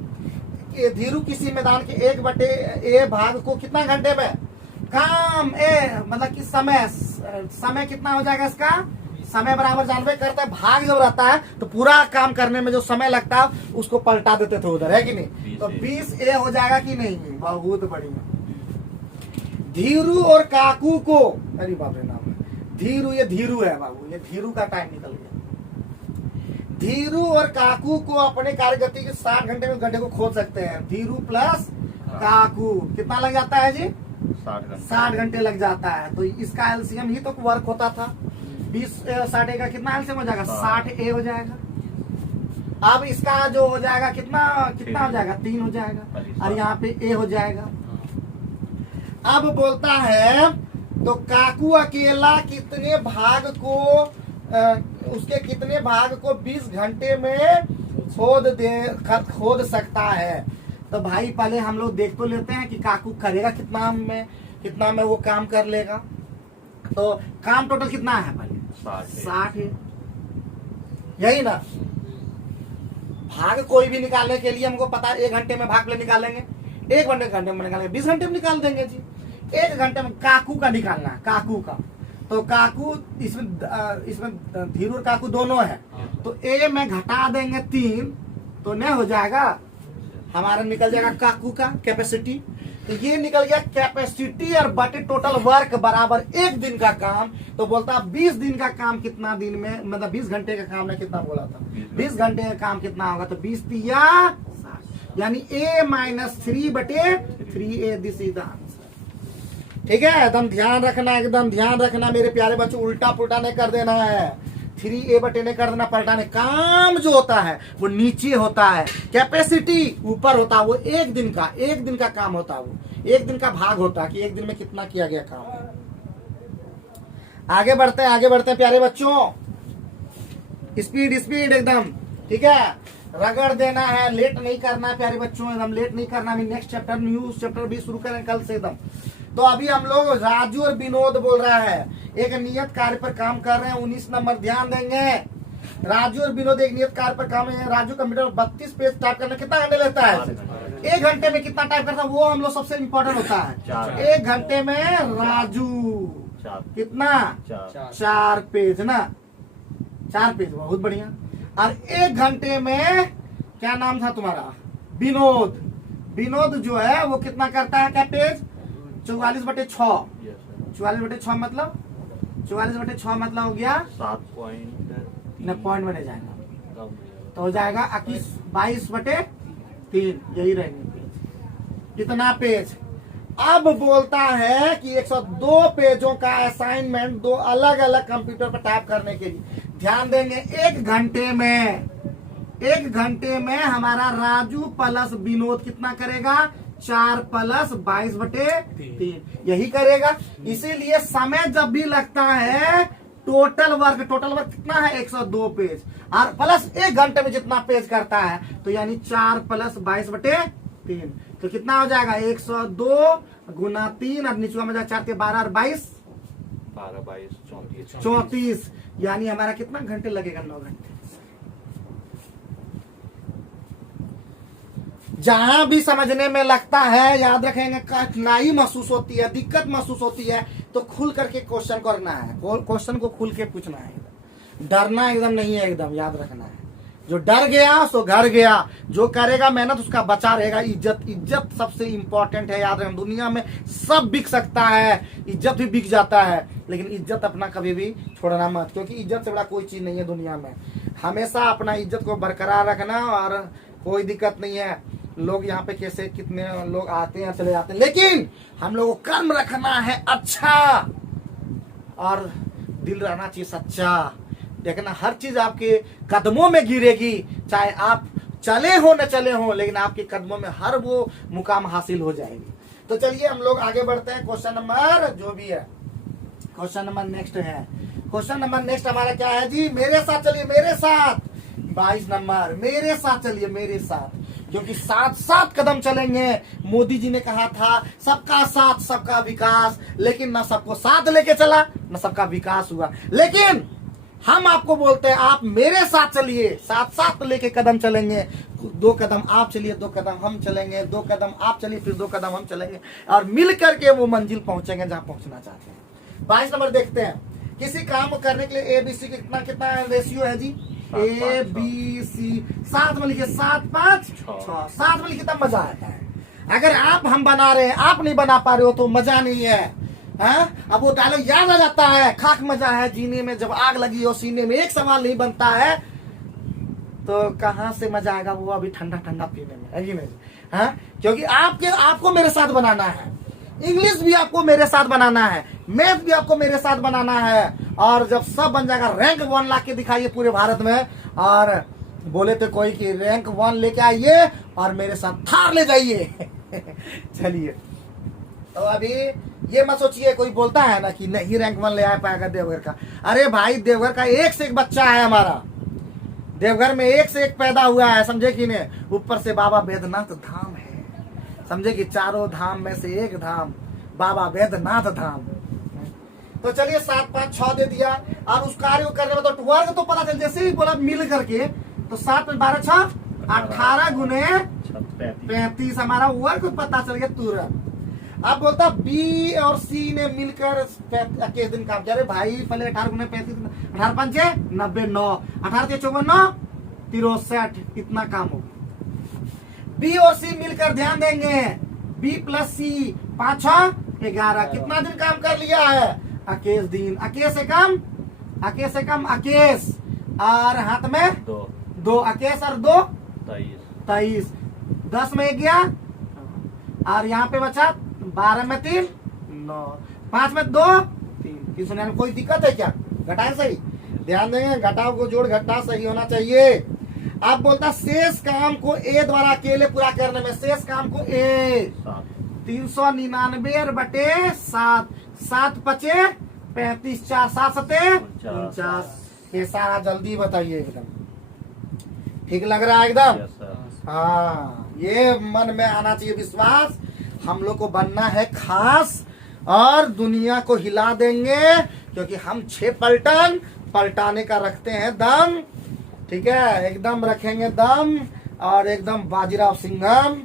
ये धीरू किसी मैदान के 1/a भाग को कितना घंटे में काम मतलब कि समय कितना हो जाएगा इसका, समय बराबर जानवे करता है, भाग जब रहता है तो पूरा काम करने में जो समय लगता है उसको पलटा देते थे उधर, है कि नहीं। तो 20a हो जाएगा कि नहीं, बहुत बढ़िया। धीरू और काकू को, अरे बाप रे नाम है धीरू, ये धीरू है बाबू, ये धीरू का टाइम निकल गया। धीरू और काकू को अपने कार्यगति के 60 घंटे में घंटे को खोज सकते हैं। धीरू प्लस काकू कितना लग जाता है जी, 60 घंटे लग जाता है। तो इसका एलसीएम ही तो वर्क होता था। 20-60 का कितना एलसीएम हो जाएगा, 60a हो जाएगा। अब इसका जो हो जाएगा कितना हो जाएगा, 3 हो जाएगा, और यहाँ पे a हो जाएगा। अब बोलता है तो काकू अकेला कितने भाग को उसके कितने भाग को 20 घंटे में खोद सकता है। तो भाई पहले हम लोग देख तो लेते हैं कि काकू करेगा कितना में वो काम कर लेगा। तो काम टोटल कितना है पहले, 60 है, यही ना। भाग कोई भी निकालने के लिए हमको पता है 1 घंटे में भाग ले निकालेंगे, 1 घंटे में निकालेंगे, 20 घंटे में निकाल देंगे जी। 1 घंटे में काकू का निकालना है, काकू का। तो काकू इसमें धीरू और काकू दोनों है, तो a में घटा देंगे 3 तो नहीं हो जाएगा, हमारा निकल जाएगा काकू का कैपेसिटी। तो ये निकल गया कैपेसिटी और बटे टोटल वर्क बराबर 1 दिन का काम। तो बोलता 20 दिन का काम कितना दिन में, मतलब 20 घंटे का काम ने कितना बोला था, 20 घंटे का काम कितना होगा, तो 20 तिया 60, यानी a - 3/3a, this is the answer. ठीक है, एकदम ध्यान रखना मेरे प्यारे बच्चों, उल्टा पुल्टा नहीं कर देना है। 3a/a ने कर देना, पलटाने। काम जो होता है वो नीचे होता है, कैपेसिटी ऊपर होता है। वो 1 दिन का काम होता है, वो 1 दिन का भाग होता है कि 1 दिन में कितना किया गया काम। आगे बढ़ते हैं प्यारे बच्चों, स्पीड एकदम। ठीक है, रगड़ देना है, लेट नहीं करना है प्यारे बच्चों, एकदम लेट नहीं करना। नेक्स्ट चैप्टर न्यू चैप्टर भी शुरू करें कल से एकदम। तो अभी हम लोग राजू और विनोद बोल रहा है, एक नियत कार्य पर काम कर रहे हैं। 19 नंबर ध्यान देंगे। राजू और विनोद एक नियत कार्य पर काम है। राजू कंप्यूटर 32 पेज टाइप करने कितना घंटे लेता है, 1 घंटे में कितना टाइप करता है, वो हम लोग सबसे इम्पोर्टेंट होता है। 1 घंटे में राजू कितना, 4 पेज ना, 4 पेज, बहुत बढ़िया। और 1 घंटे में क्या नाम था तुम्हारा, विनोद जो है वो कितना करता है, क्या पेज, 44/6। 44/6 मतलब 44/6 मतलब हो गया 7 पॉइंट बने जाएगा, तो हो जाएगा 22/3, यही रहेंगे पेज। कितना पेज। अब बोलता है कि 102 पेजों का असाइनमेंट 2 अलग अलग कंप्यूटर पर टाइप करने के लिए। ध्यान देंगे 1 घंटे में हमारा राजू प्लस विनोद कितना करेगा, 4 + 22/3 यही करेगा। इसीलिए समय जब भी लगता है टोटल वर्क कितना है, 102 पेज, और प्लस 1 घंटे में जितना पेज करता है, तो यानी 4 + 22/3, तो कितना हो जाएगा 102 × 3 और नीचे में 4 × 12 और 22 34, यानी हमारा कितना घंटे लगेगा, 9 घंटे। जहां भी समझने में लगता है, याद रखेंगे, कठिनाई महसूस होती है, दिक्कत महसूस होती है, तो खुल करके क्वेश्चन करना है, क्वेश्चन को खुल के पूछना है, डरना एकदम नहीं है, एकदम याद रखना है। जो डर गया सो घर गया, जो करेगा मेहनत उसका बचा रहेगा। इज्जत सबसे इंपॉर्टेंट है, याद रखें। दुनिया में सब बिक सकता है, इज्जत भी बिक जाता है, लेकिन इज्जत अपना कभी भी छोड़ना मत, क्योंकि इज्जत से बड़ा कोई चीज नहीं है दुनिया में। हमेशा अपना इज्जत को बरकरार रखना, और कोई दिक्कत नहीं है। लोग यहाँ पे कैसे कितने लोग आते हैं चले जाते हैं, लेकिन हम लोगों को कर्म रखना है अच्छा और दिल रहना चाहिए सच्चा। देखना हर चीज आपके कदमों में गिरेगी, चाहे आप चले हो न चले हो, लेकिन आपके कदमों में हर वो मुकाम हासिल हो जाएगी। तो चलिए हम लोग आगे बढ़ते हैं। क्वेश्चन नंबर जो भी है, क्वेश्चन नंबर नेक्स्ट है। क्वेश्चन नंबर नेक्स्ट हमारा क्या है जी? मेरे साथ चलिए, मेरे साथ 22 नंबर, मेरे साथ चलिए, मेरे साथ, क्योंकि साथ साथ कदम चलेंगे। मोदी जी ने कहा था सबका साथ सबका विकास, लेकिन ना सबको साथ लेके चला ना सबका विकास हुआ। लेकिन हम आपको बोलते हैं आप मेरे साथ चलिए, साथ साथ लेके कदम चलेंगे। 2 कदम आप चलिए, 2 कदम हम चलेंगे, 2 कदम आप चलिए, फिर 2 कदम हम चलेंगे और मिल करके वो मंजिल पहुंचेंगे जहां पहुंचना चाहते हैं। 22 नंबर देखते हैं। किसी काम को करने के लिए ABC कितना कितना रेशियो है जी? ABC 7 में लिखिए, 7 5 6, 7 में लिखिए, तब मजा आता है। अगर आप हम बना रहे हैं, आप नहीं बना पा रहे हो तो मजा नहीं है। अब वो डायलॉग याद आ जाता है, खाक मजा है जीने में, जब आग लगी हो सीने में, एक सवाल नहीं बनता है तो कहां से मजा आएगा वो अभी ठंडा ठंडा पीने में, है कि नहीं? हाँ, क्योंकि आपको मेरे साथ बनाना है, इंग्लिश भी आपको मेरे साथ बनाना है, मैथ भी आपको मेरे साथ बनाना है। और जब सब बन जाएगा, रैंक 1 ला के दिखाइए पूरे भारत में, और बोले तो कोई कि रैंक 1 लेके आइए और मेरे साथ थार ले जाइए। चलिए, तो अभी ये मत सोचिए कोई बोलता है ना कि नहीं रैंक 1 ले आ पाएगा देवघर का। अरे भाई, देवघर का एक से एक बच्चा है हमारा, देवघर में एक से एक पैदा हुआ है, समझे कि नहीं? ऊपर से बाबा बैद्यनाथ धाम है, समझे कि 4 धाम में से एक धाम बाबा बैद्यनाथ धाम। तो चलिए 7 5 6 दे दिया, और उस कार्य को करने में तो वर्ग तो पता चल, जैसे ही बोला मिल करके तो 7 में 12 6 18 गुने 35 हमारा वर्ग पता चल गया तुरंत। अब बोलता B और C ने मिलकर किस दिन काम किया? अरे भाई पहले 18 गुने 35, 18 5 90 9, 18 3 54 9 63, इतना काम हो गया। B और C मिलकर ध्यान देंगे, B प्लस C 5 6 11, कितना दिन काम कर लिया है? 21 दिन। 21 से कम, 21 से कम 21, और हाथ में 2, 21 और 2 23, 10 में 1 गया, और यहाँ पे बचा 12 में 3 9, 5 में 2 3। 300 में कोई दिक्कत है क्या? घटाए सही, ध्यान देंगे, घटाओ को जोड़ घटा सही होना चाहिए। अब बोलता शेष काम को A द्वारा अकेले पूरा करने में, शेष काम को A 399 बटे 7, 7 पचे 35, 4 7 सते 49। ये सारा जल्दी बताइए, एकदम ठीक लग रहा है एकदम? हाँ, ये मन में आना चाहिए विश्वास। हम लोग को बनना है खास और दुनिया को हिला देंगे, क्योंकि हम 6 पलटन पलटाने का रखते हैं दम। ठीक है, एकदम रखेंगे दम और एकदम बाजीराव सिंघम,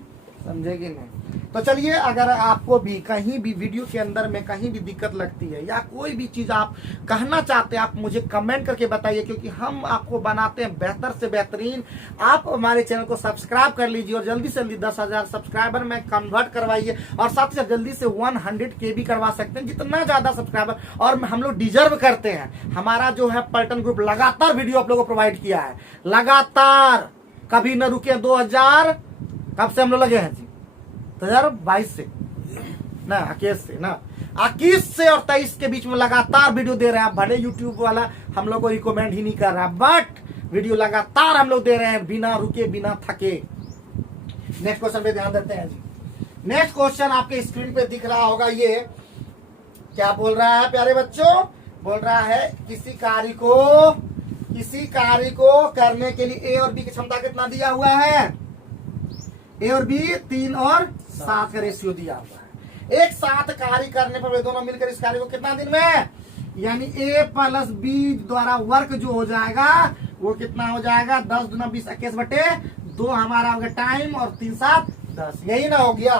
समझे कि नहीं? तो चलिए, अगर आपको भी कहीं भी वीडियो के अंदर में कहीं भी दिक्कत लगती है या कोई भी चीज आप कहना चाहते हैं, आप मुझे कमेंट करके बताइए, क्योंकि हम आपको बनाते हैं बेहतर से बेहतरीन। आप हमारे चैनल को सब्सक्राइब कर लीजिए और जल्दी से जल्दी 10,000 सब्सक्राइबर में कन्वर्ट करवाइए, और साथ ही साथ जल्दी से 100 के भी करवा सकते हैं, जितना ज्यादा सब्सक्राइबर, और हम लोग डिजर्व करते हैं। हमारा जो है पलटन ग्रुप लगातार वीडियो आप लोगों को प्रोवाइड किया है, लगातार, कभी न रुके। 2000 कब से हम लोग लगे हैं जी? 2022 से ना, 21 से ना, 21 से और 23 के बीच में लगातार वीडियो दे रहे हैं। भले यूट्यूब वाला हम लोग को रिकमेंड ही नहीं कर रहा, बट वीडियो लगातार हम लोग दे रहे हैं, बिना रुके बिना थके। नेक्स्ट क्वेश्चन पे ध्यान देते हैं जी। नेक्स्ट क्वेश्चन आपके स्क्रीन पे दिख रहा होगा, ये क्या बोल रहा है प्यारे बच्चों? बोल रहा है किसी कार्य को करने के लिए A और B की क्षमता कितना दिया हुआ है? A और B 3 और 7 का रेशियो दिया हुआ है। एक साथ कार्य करने पर वे दोनों मिलकर इस कार्य को कितना दिन में, यानी A प्लस B द्वारा वर्क जो हो जाएगा वो कितना हो जाएगा? 10 दूना 20, 21 बटे 2 हमारा हो गया टाइम, और 3 7 10, यही ना हो गया?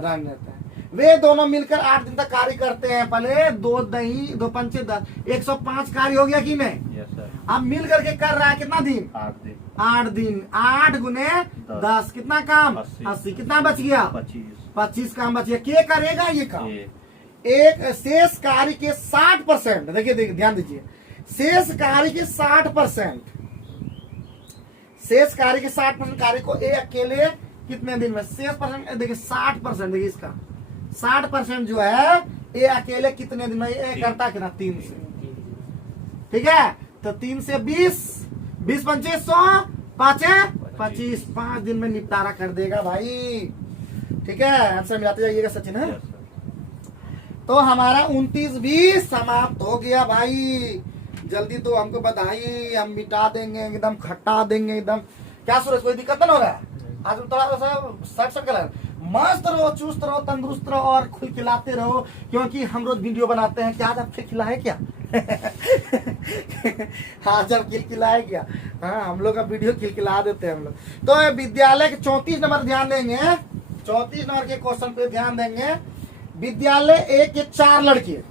रन रहता है। वे दोनों मिलकर 8 दिन तक कार्य करते हैं। पहले 2 दही 2 पंचे 10, 105 कार्य हो गया कि नहीं? अब मिल करके कर रहा है कितना दिन? 8 दिन। 8 गुने 10 कितना काम? 80। कितना बच गया? 25 काम बच गया। क्या करेगा ये काम? एक शेष कार्य के 60%, देखिए ध्यान दीजिए, शेष कार्य के 60%, शेष कार्य के 60% कार्य को A अकेले कितने दिन में? शेष परसेंट देखिए 60%, देखिए इसका 60% जो है ये अकेले कितने दिन में ये करता कितना? 3 से। ठीक है, तो 3 से 20, 20 25 100, 5 25, 5 दिन में निपटारा कर देगा भाई। ठीक है, आंसर मिलाते जाइएगा सचिन है। Yes sir. तो हमारा 29 भी समाप्त हो गया भाई। जल्दी तो हमको बधाई, हम मिटा देंगे एकदम, खट्टा देंगे एकदम। क्या सूरज, कोई दिक्कत नहीं हो रहा है? आज थोड़ा सा शर्ट कलर मस्त रहो, चुस्त रहो, तंदुरुस्त रहो और खिलाते रहो, क्योंकि हम रोज वीडियो बनाते हैं। क्या आज आप खिलाए क्या? हाँ, जब खिलाए क्या? हाँ, हम लोग का वीडियो खिला देते हैं हम लोग। तो विद्यालय के 34 नंबर ध्यान देंगे, 34 नंबर के क्वेश्चन पे ध्यान देंगे। विद्यालय ए के 4 लड़के,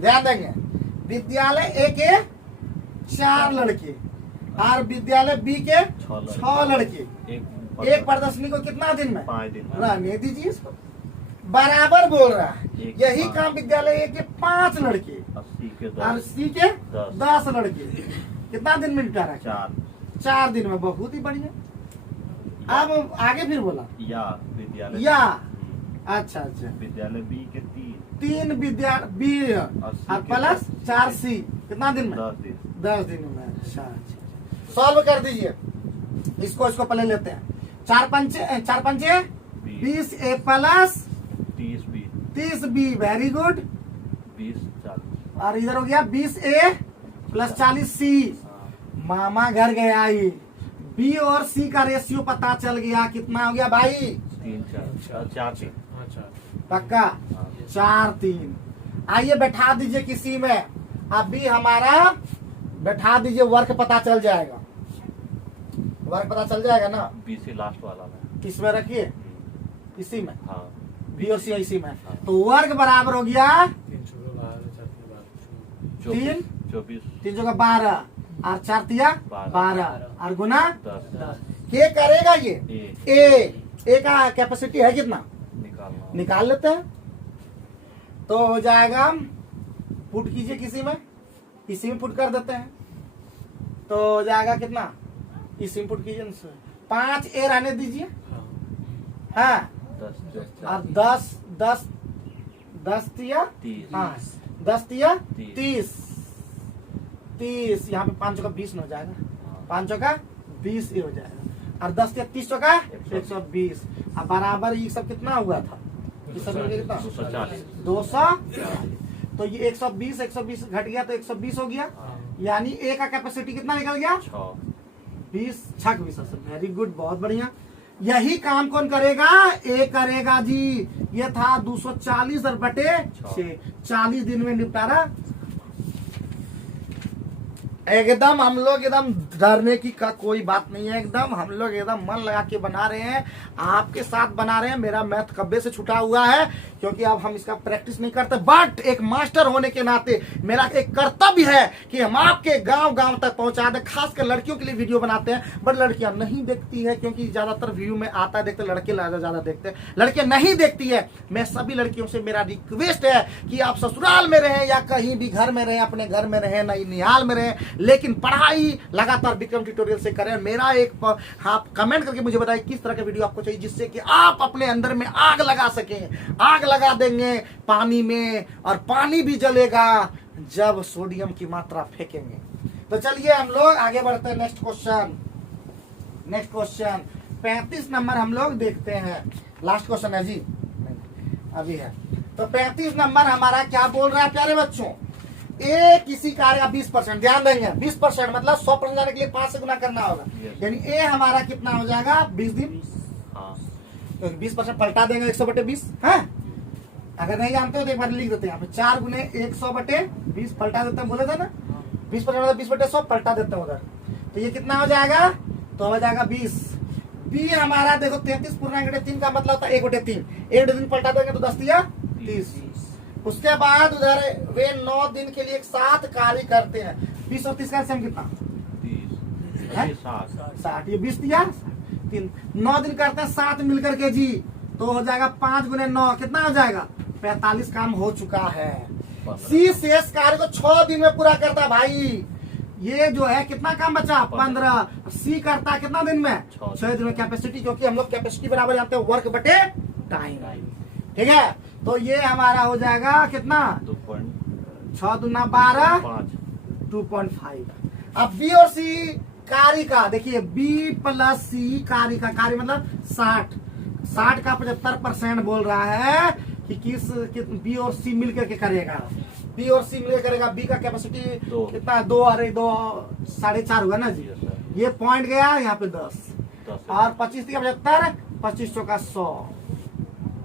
ध्यान देंगे। विद्यालय ए के 4 लड़के और विद्यालय बी के 6 लड़के। एक प्रदर्शनी को कितना दिन में? 5 दिन में। रहने दीजिए इसको, बराबर बोल रहा है। एक यही 5 काम विद्यालय ए के 5 लड़के 80 के और 10 सी के 10 10 लड़के कितना दिन में निपटा रहा है? 4 दिन में। बहुत ही बढ़िया। अब आगे फिर बोला या विद्यालय या, अच्छा अच्छा, विद्यालय बी के 3 विद्यालय बी और प्लस 4 सी कितना दिन में? 10 दिन में। अच्छा अच्छा, सॉल्व कर दीजिए इसको, इसको पहले लेते हैं। 4 पंचे 20 ए प्लस 30 बी, वेरी गुड। 20 40। और इधर हो गया 20 ए प्लस 40 सी। मामा घर गया ही, बी और सी का रेशियो पता चल गया। कितना हो गया भाई? 3 4 3। पक्का 4 3। आइए बैठा दीजिए किसी में, अभी हमारा बैठा दीजिए, वर्क पता चल जाएगा। वर्क पता चल जाएगा ना? बी से लास्ट वाला में। किसमें रखिए? इसी में, हाँ, बी और सी इसी में। तो वर्ग बराबर हो गया 3 24 का 12 और 4 तिया 12 और गुना 10। ये करेगा ये ए का कैपेसिटी है कितना? निकालना। निकाल लेते हैं। तो हो जाएगा, पुट कीजिए किसी में, इसी में पुट कर देते हैं। तो हो जाएगा कितना? इसी में पुट कीजिए, 5 ए रहने दीजिए। हाँ, 10 और 10 तिया 30। हाँ, 10 तिया 30। यहाँ पे 5 का 20 में हो जाएगा, 5 का 20 ये हो जाएगा, और 10 तिया 30 का 120। अब बराबर ये सब कितना हुआ था? ये सब कितना? 240। तो ये 120 घट गया तो 120 हो गया। यानी ए का कैपेसिटी कितना निकल गया? 20 6 20। वेरी गुड, बहुत बढ़िया। यही काम कौन करेगा? ए करेगा जी। ये था 240 बटे 6, 40 दिन में निपटारा। एकदम हम लोग एकदम डरने की का कोई बात नहीं है, एकदम हम लोग एकदम मन लगा के बना रहे हैं, आपके साथ बना रहे हैं। मेरा मैथ कब्बे से छुटा हुआ है, क्योंकि अब हम इसका प्रैक्टिस नहीं करते, बट एक मास्टर होने के नाते मेरा एक कर्तव्य है कि हम आपके गांव गांव तक पहुंचा दें। खासकर लड़कियों के लिए वीडियो बनाते हैं, बट लड़कियां नहीं देखती है, क्योंकि ज्यादातर व्यू में आता है देखते, लड़के ज्यादा देखते हैं, लड़कियां नहीं देखती है। मैं सभी लड़कियों से मेरा रिक्वेस्ट है कि आप ससुराल में रहें या कहीं भी घर में रहें, अपने घर में रहें, ननिहाल में रहें, लेकिन पढ़ाई लगातार विक्रम ट्यूटोरियल से करें। मेरा एक आप कमेंट करके मुझे बताइए किस तरह का वीडियो आपको चाहिए, जिससे कि आप अपने अंदर में आग लगा सकें। आग लगा देंगे पानी में, और पानी भी जलेगा जब सोडियम की मात्रा फेंकेंगे। तो चलिए हम लोग आगे बढ़ते हैं। नेक्स्ट क्वेश्चन 35 नंबर हम लोग देखते हैं। लास्ट क्वेश्चन है जी, अभी है। तो 35 नंबर हमारा क्या बोल रहा है प्यारे बच्चों? ए किसी कार्य का 20%, ध्यान देंगे 20% मतलब 100% जाने के लिए 5 से गुना करना होगा। यानी ए हमारा कितना हो जाएगा? 20 दिन। 20% पलटा देंगे 100/20 है। अगर नहीं जानते हो तो एक बार लिख देते हैं यहाँ पे 4 गुने 100/20 पलटा देते हैं, बोले थे ना 20% मतलब 20/100 पलटा देते हैं उधर। तो ये कितना हो जाएगा? तो हो जाएगा 20। बी हमारा देखो 33.3 का मतलब होता है 1/3, 1/3 पलटा देंगे तो 10 तिया 30। उसके बाद उधर वे 9 दिन के लिए एक साथ कार्य करते हैं। 20 और 30 का सेम कितना? 60। ये 20 दिया 3, 9 दिन करते हैं साथ मिलकर के जी। तो हो जाएगा 5 गुने 9 कितना हो जाएगा? 45 काम हो चुका है। सी शेष कार्य को 6 दिन में पूरा करता है भाई। ये जो है कितना काम बचा 15। सी करता है कितना दिन में 6 दिन में कैपेसिटी, क्योंकि हम लोग कैपेसिटी बराबर जानते हैं वर्क बटे टाइम। ठीक है, तो ये हमारा हो जाएगा कितना 6 दूना 12 2.5। अब बी और सी कार्य का देखिए, बी प्लस सी कार्य का, कार्य मतलब 60 का 75% बोल रहा है कि बी और सी मिलकर के करेगा। बी और सी मिलकर करेगा। बी का कैपेसिटी कितना है 2, अरे 2 4.5 हुआ ना जी। ये पॉइंट गया यहाँ पे 10 और 25 का 75, 25 का 100,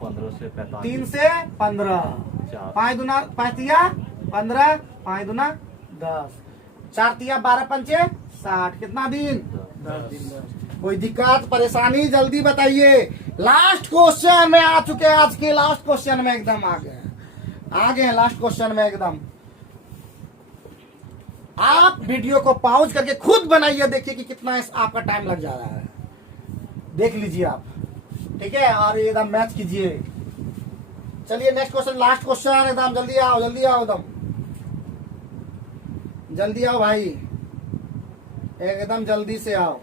15 से 45, 3 से 15, 5 दूना 5 तिया 15, 5 दूना 10, 4 तिया 12 पंचे 60, कितना दिन 10 दिन। कोई दिक्कत परेशानी जल्दी बताइए। लास्ट क्वेश्चन में आ चुके हैं, आज के लास्ट क्वेश्चन में एकदम आ गए लास्ट क्वेश्चन में एकदम। आप वीडियो को पॉज करके खुद बनाइए, देखिए कि कितना आपका टाइम लग जा रहा है, देख लीजिए आप। ठीक है, और एकदम मैच कीजिए। चलिए नेक्स्ट क्वेश्चन, लास्ट क्वेश्चन, एकदम जल्दी आओ एकदम जल्दी आओ भाई, एकदम जल्दी से आओ,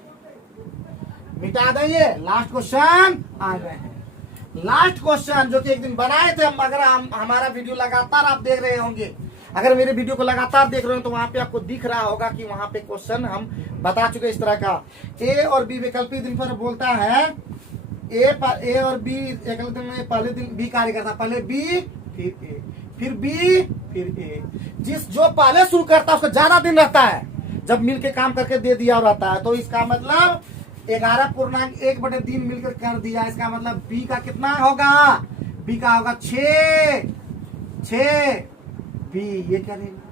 मिटा देंगे। लास्ट क्वेश्चन आ गए हैं। लास्ट क्वेश्चन जो कि एक दिन बनाए थे हम, अगर हमारा वीडियो लगातार आप देख रहे होंगे, अगर मेरे वीडियो को लगातार देख रहे हो तो वहां पे आपको दिख रहा होगा कि वहां पे क्वेश्चन हम बता चुके इस तरह का। ए और बी वैकल्पिक दिन पर बोलता है, ए और बी एक दिन में पहले दिन बी कार्य करता, पहले बी फिर ए फिर बी फिर ए। जो पहले शुरू करता है उसका ज्यादा दिन रहता है, जब मिल के काम करके दे दिया रहता है। तो इसका मतलब 11.1/3 मिलकर कर दिया। इसका मतलब बी का कितना होगा, बी का होगा 6 बी ये करेगा,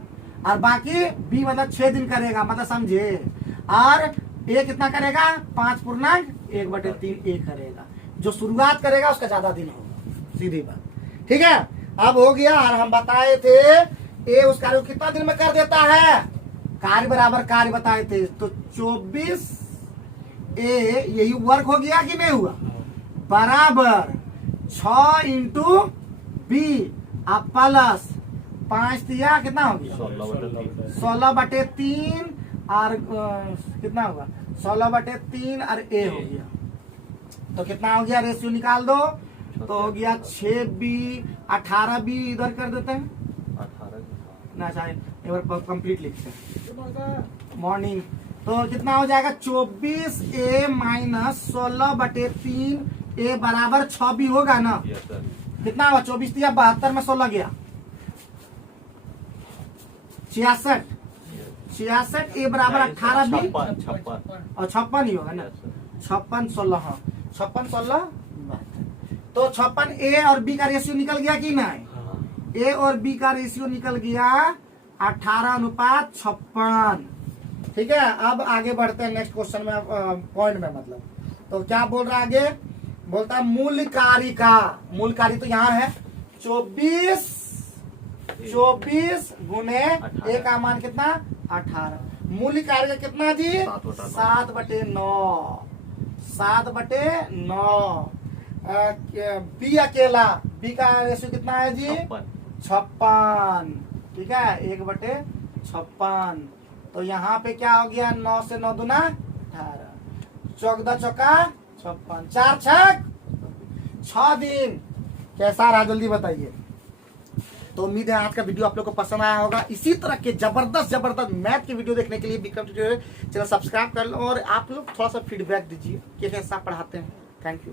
और बाकी बी मतलब 6 दिन करेगा, मतलब समझे। और ए कितना करेगा 5.1/3 ए करेगा। जो शुरुआत करेगा उसका ज्यादा दिन होगा, सीधी बात। ठीक है, अब हो गया। और हम बताए थे ए उस कार्य को कितना दिन में कर देता है, कार्य बराबर कार्य बताए थे। तो 24 ए यही वर्क हो गया कि नहीं हुआ, बराबर 6 इंटू बी अब प्लस 5 दिया, कितना हो गया 16/3 और कितना होगा 16/3 और ए हो गया। तो कितना हो गया, रेशियो निकाल दो। तो हो गया 6b 18b इधर कर देते हैं 18 ना, चाहे एक बार कंप्लीट लिखते हैं मॉर्निंग। तो कितना हो जाएगा 24a माइनस 16/3 ए बराबर 6b होगा ना। कितना हुआ 24 दिया 72 में 16 गया 66 ए बराबर 18b और 56 ही होगा ना, 56 16 हाँ 56 16। तो 56 ए और बी का रेशियो निकल गया कि नहीं, ए और बी का रेशियो निकल गया 18:56। ठीक है, अब आगे बढ़ते हैं नेक्स्ट क्वेश्चन में, पॉइंट में मतलब। तो क्या बोल रहा है आगे, बोलता है मूल कार्य का, मूल कार्य तो यहाँ है 24 गुने ए का मान कितना 18। मूल कार्य का कितना जी 7/9। बी अकेला, बी का रेशियो कितना है जी 56। ठीक है 1/56। तो यहाँ पे क्या हो गया 9 से 9 दूना 18, 14 चौका 56, 4 छक 6 दिन। कैसा रहा जल्दी बताइए। तो उम्मीद है आज का वीडियो आप लोग को पसंद आया होगा। इसी तरह के जबरदस्त मैथ के वीडियो देखने के लिए विक्रम ट्यूटोरियल चैनल सब्सक्राइब कर लो, और आप लोग थोड़ा सा फीडबैक दीजिए कि कैसा पढ़ाते हैं। Thank you.